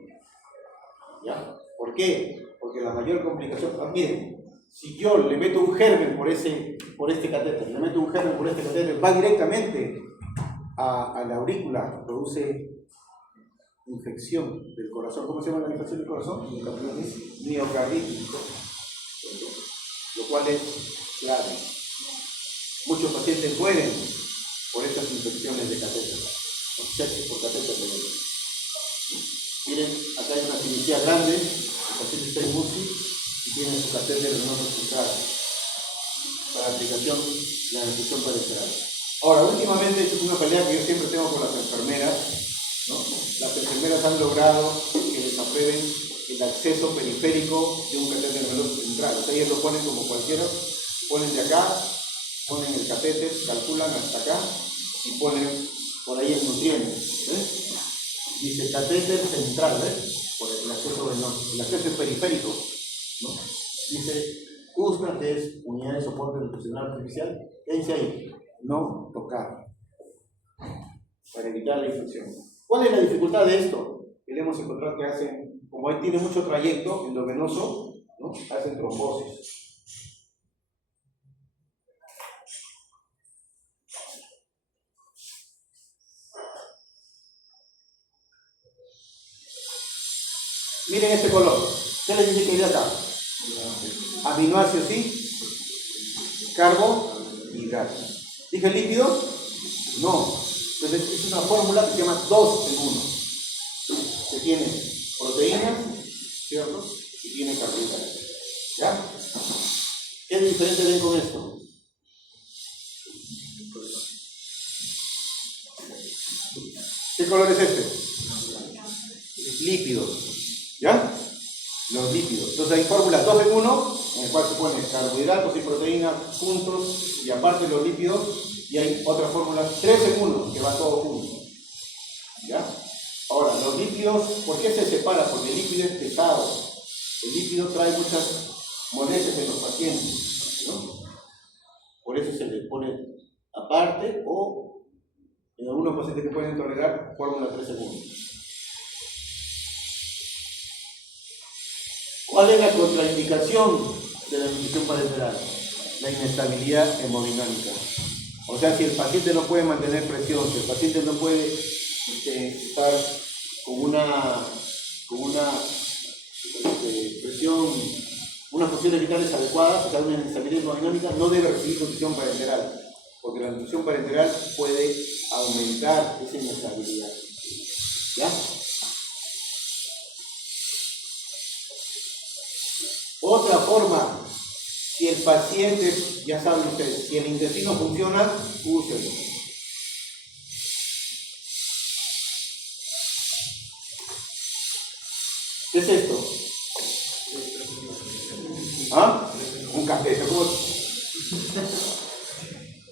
¿Ya? ¿Por qué? Porque la mayor complicación, miren, si yo le meto un germen por este catéter, va directamente a la aurícula, produce infección del corazón. ¿Cómo se llama la infección del corazón? Miocarditis, lo cual es grave. Muchos pacientes mueren por estas infecciones de catéter, por catéter de vena. Miren, acá hay una cirugía grande, el paciente está en UCI y tiene su catéter venoso central para aplicación de la nutrición parenteral. Ahora, últimamente, esta es una pelea que yo siempre tengo con las enfermeras, ¿no? Las enfermeras han logrado que les aprueben el acceso periférico de un catéter venoso central. O sea, ellos lo ponen como cualquiera, ponen de acá, ponen el catéter, calculan hasta acá y ponen por ahí el nutriente. ¿Ves? Dice catéter central, ¿ves? Por el acceso venoso. El acceso es periférico, ¿no? Dice USNA, que es Unidad de Soporte Nutricional Artificial. ¿Qué dice ahí? No tocar, para evitar la infección. ¿Cuál es la dificultad de esto? Que le hemos encontrado que hacen, como ahí tiene mucho trayecto en lo venoso, ¿no?, hacen trombosis. Miren este color. ¿Qué les dice que hay acá? Aminoácidos y carbohidratos. ¿Dije lípido? No. Entonces es una fórmula que se llama 2 en 1. Que tiene proteínas, ¿cierto? Y tiene carbohidratos. ¿Ya? ¿Qué diferente ven con esto? ¿Qué color es este? Es lípido. ¿Ya? Los lípidos. Entonces hay fórmulas 2 en 1, en el cual se ponen carbohidratos y proteínas juntos, y aparte los lípidos, y hay otra fórmula 3 en 1, que va todo junto. ¿Ya? Ahora, los lípidos, ¿por qué se separa? Porque el lípido es pesado. El lípido trae muchas molestias en los pacientes, ¿no? Por eso se le pone aparte o En algunos pacientes que pueden tolerar, fórmula 3 segundos. ¿Cuál es la contraindicación de la nutrición parenteral? La inestabilidad hemodinámica. O sea, si el paciente no puede mantener presión, si el paciente no puede estar con una presión, unas funciones vitales adecuadas, o sea, una inestabilidad hemodinámica, no debe recibir nutrición parenteral, porque la nutrición parenteral puede aumentar esa inestabilidad. ¿Ya? Otra forma, si el paciente, ya saben ustedes, si el intestino funciona, úselo. ¿Qué es esto? ¿Ah? Un catéter.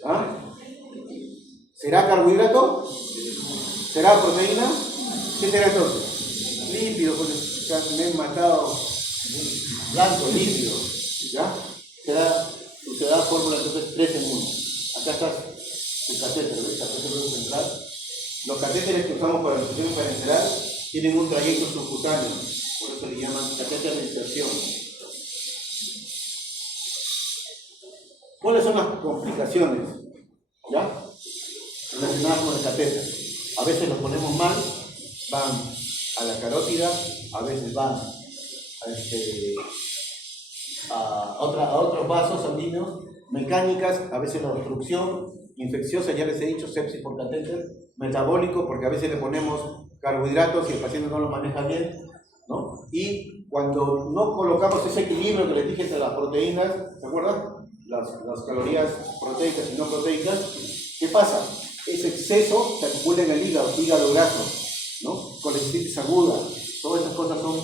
¿Ah? ¿Será carbohidrato? ¿Será proteína? ¿Qué será entonces? Lípido, pues ya me he matado. Blanco, lípido. ¿Ya? Será fórmula entonces 3 en 1. Acá está el catéter, ¿ves? Catéter central. Los catéteres que usamos para la nutrición parenteral tienen un trayecto subcutáneo, por eso le llaman catéter de inserción. ¿Cuáles son las complicaciones? ¿Ya? Relacionadas con el catéter. A veces los ponemos mal, van a la carótida, a veces van a otros vasos sanguíneos, mecánicas, a veces la obstrucción, infecciosa, ya les he dicho, sepsis por catéter, metabólico, porque a veces le ponemos carbohidratos y el paciente no lo maneja bien, ¿no? Y cuando no colocamos ese equilibrio que les dije entre las proteínas, ¿se acuerdan? Las calorías proteicas y no proteicas, ¿qué pasa? Ese exceso se acumula en el hígado graso, ¿no? Colecitis aguda, todas esas cosas son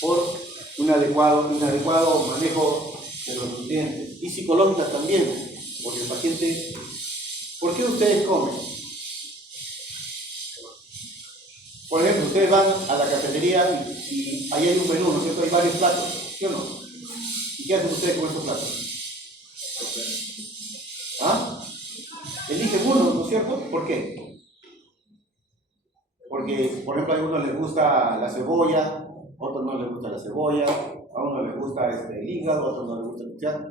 por un adecuado manejo de los nutrientes. Y psicológicas también, porque el paciente, ¿por qué ustedes comen? Por ejemplo, ustedes van a la cafetería y ahí hay un menú, ¿no es cierto? Hay varios platos, ¿sí o no? ¿Y qué hacen ustedes con esos platos? ¿Ah? Eligen uno, ¿no es cierto? ¿Por qué? Porque, por ejemplo, a uno les gusta la cebolla, a otros no les gusta la cebolla, a uno les gusta el hígado, a otros no les gusta el hígado.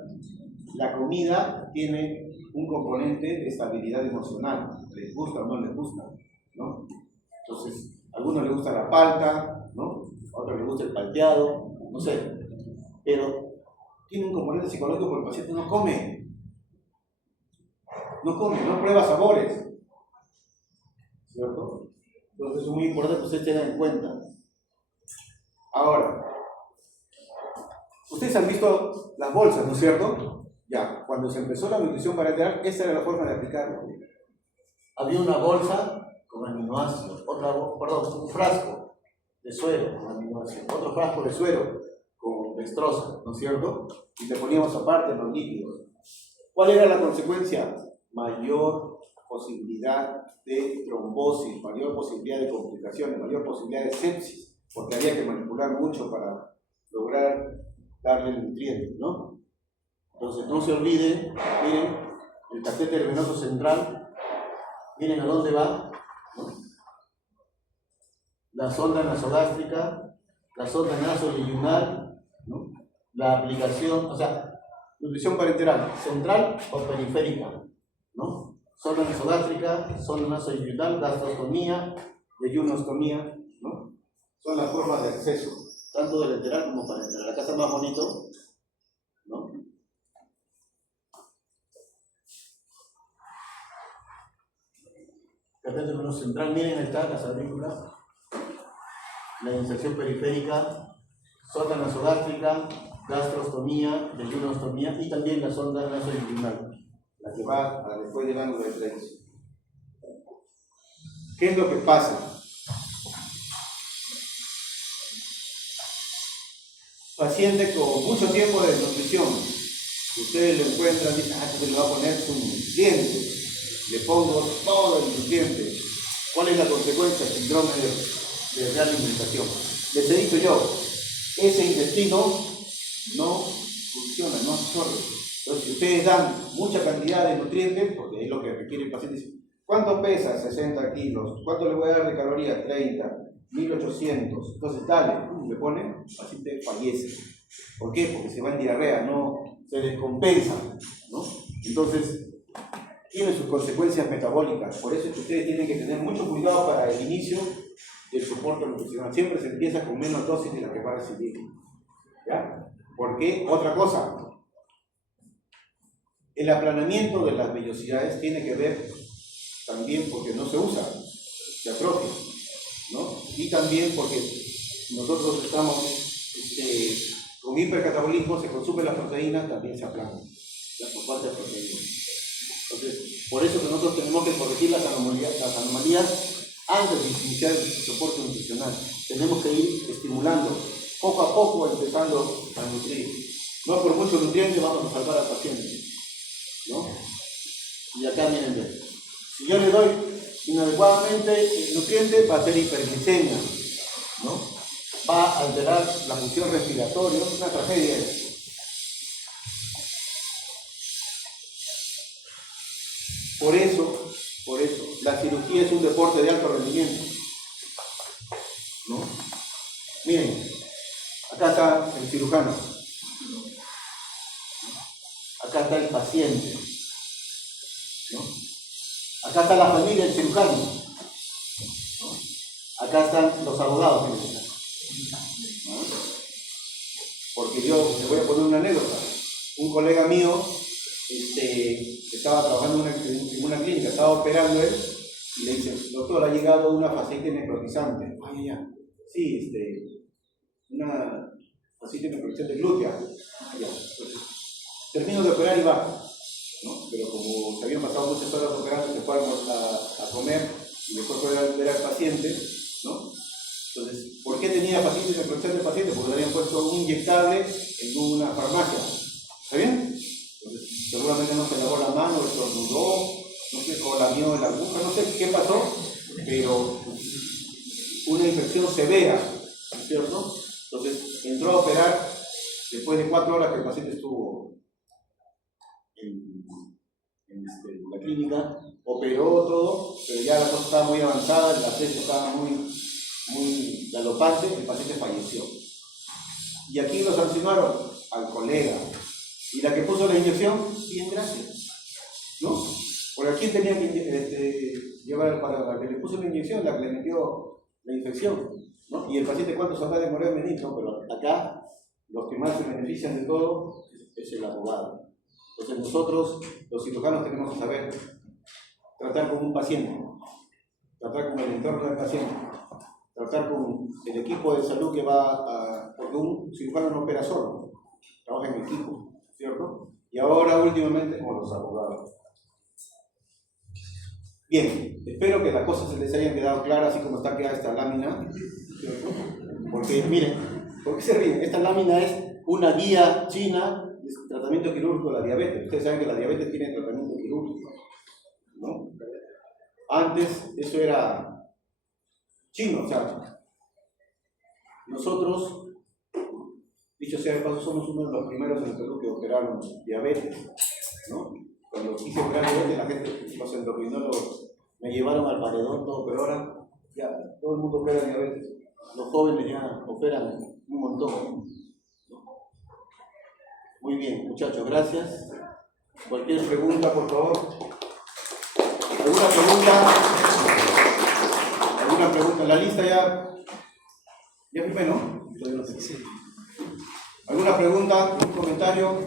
La comida tiene un componente de estabilidad emocional, les gusta o no les gusta, ¿no? Entonces, a algunos les gusta la palta, ¿no? A otros les gusta el palteado, no sé, pero tiene un componente psicológico porque el paciente no come, no prueba sabores, ¿cierto? Entonces es muy importante que ustedes tengan en cuenta. Ahora, ustedes han visto las bolsas, ¿no es cierto? Ya, cuando se empezó la nutrición parenteral, esa era la forma de aplicarlo. Había una bolsa con aminoácidos, un frasco de suero con aminoácidos, otro frasco de suero con dextrosa, ¿no es cierto? Y le poníamos aparte los líquidos. ¿Cuál era la consecuencia? Mayor posibilidad de trombosis, mayor posibilidad de complicaciones, mayor posibilidad de sepsis, porque había que manipular mucho para lograr darle el nutriente, ¿no? Entonces no se olviden, miren, el catéter venoso central, miren a dónde va, ¿no? La sonda nasogástrica, la sonda nasoyeyunal, ¿no? La aplicación, o sea, nutrición parenteral, central o periférica, ¿no? Sonda nasogástrica, sonda nasoyeyunal, gastrostomía, yeyunostomía, ¿no? Son las formas de acceso, tanto del enteral como parenteral. Acá está más bonito, ¿no? Catéter venoso central, miren, ahí está la sabrícula, la inserción periférica, sonda nasogástrica, gastrostomía, yeyunostomía y también la sonda nasoyeyunal, la que va después del ángulo de Trex. ¿Qué es lo que pasa? Paciente con mucho tiempo de desnutrición, ustedes lo encuentran y dicen, este le va a poner su nutriente, le pongo todo el nutriente. ¿Cuál es la consecuencia? El síndrome de realimentación. Les he dicho yo, ese intestino no funciona, no absorbe. Entonces, si ustedes dan mucha cantidad de nutrientes, porque es lo que requiere el paciente, ¿Cuánto pesa? 60 kilos. ¿Cuánto le voy a dar de calorías? 30. 1800. Entonces, dale, le pone, así te fallece. ¿Por qué? Porque se va en diarrea, no se descompensa, ¿no? Entonces, tiene sus consecuencias metabólicas. Por eso es que ustedes tienen que tener mucho cuidado para el inicio del soporte nutricional. Siempre se empieza con menos dosis de la que va a recibir. ¿Ya? ¿Por qué? Otra cosa. El aplanamiento de las vellosidades tiene que ver también porque no se usa, se atrofia, ¿no? Y también porque nosotros estamos con hipercatabolismo, se consumen las proteínas, también se aplanan, por falta de proteínas. Entonces, por eso que nosotros tenemos que corregir las anomalías antes de iniciar el soporte nutricional. Tenemos que ir estimulando, poco a poco, empezando a nutrir. No por muchos nutrientes vamos a salvar al paciente, ¿no? Y acá miren bien. Si yo le doy inadecuadamente el nutriente, va a ser hiperglicemia, ¿no? Va a alterar la función respiratoria, es una tragedia. Por eso, la cirugía es un deporte de alto rendimiento, ¿no? Miren, acá está el cirujano, acá está el paciente, ¿no? Acá está la familia del cirujano, ¿no? Acá están los abogados, ¿no? Porque yo les voy a poner una anécdota. Un colega mío estaba trabajando en una clínica, estaba operando él, y le dice: doctor, ha llegado una fascitis necrotizante. Ay, ya. Sí, una fascitis necrotizante glútea. Ya. Entonces, termino de operar y va, ¿no? Pero como se habían pasado muchas horas operando, se fueron a comer y después fue a ver al paciente, ¿no? Entonces, ¿por qué tenía fascitis necrotizante el paciente? Porque le habían puesto un inyectable en una farmacia. ¿Está bien? Entonces, seguramente no se lavó la mano, estornudó, no sé, o lamió la aguja, no sé qué pasó, pero una infección severa, ¿no es cierto? Entonces, entró a operar después de 4 horas que el paciente estuvo en la clínica, operó todo, pero ya la cosa estaba muy avanzada, la presión estaba muy galopante, el paciente falleció. ¿Y aquí lo sancionaron? Al colega. ¿Y la que puso la inyección? Bien, gracias, ¿no? Porque aquí tenía que llevar para la que le puso la inyección, la que le metió la infección, ¿no? Y el paciente, ¿cuánto se va a demorar en venir? No, pero acá los que más se benefician de todo es el abogado. Entonces nosotros, los cirujanos, tenemos que saber tratar con un paciente, tratar con el entorno del paciente, tratar con el equipo de salud que va a... porque un cirujano no opera solo, trabaja en equipo, ¿cierto? Y ahora últimamente con los abogados. Bien, espero que las cosas se les hayan quedado claras, así como está quedada esta lámina, ¿cierto? Porque miren, ¿por qué se ríen? Esta lámina es una guía china de tratamiento quirúrgico de la diabetes. Ustedes saben que la diabetes tiene tratamiento quirúrgico, ¿no? Antes eso era chino, o sea, nosotros, dicho sea de paso, somos uno de los primeros en el Perú que operaron diabetes, ¿no? Cuando quise operar diabetes, la gente, los endocrinólogos, me llevaron al paredón todo, pero ahora ya todo el mundo opera diabetes. Los jóvenes ya operan un montón, ¿no? Muy bien, muchachos, gracias. Cualquier pregunta, por favor. ¿Alguna pregunta? ¿Alguna pregunta? La lista ya firmé, ¿no? ¿Alguna pregunta? ¿Un comentario?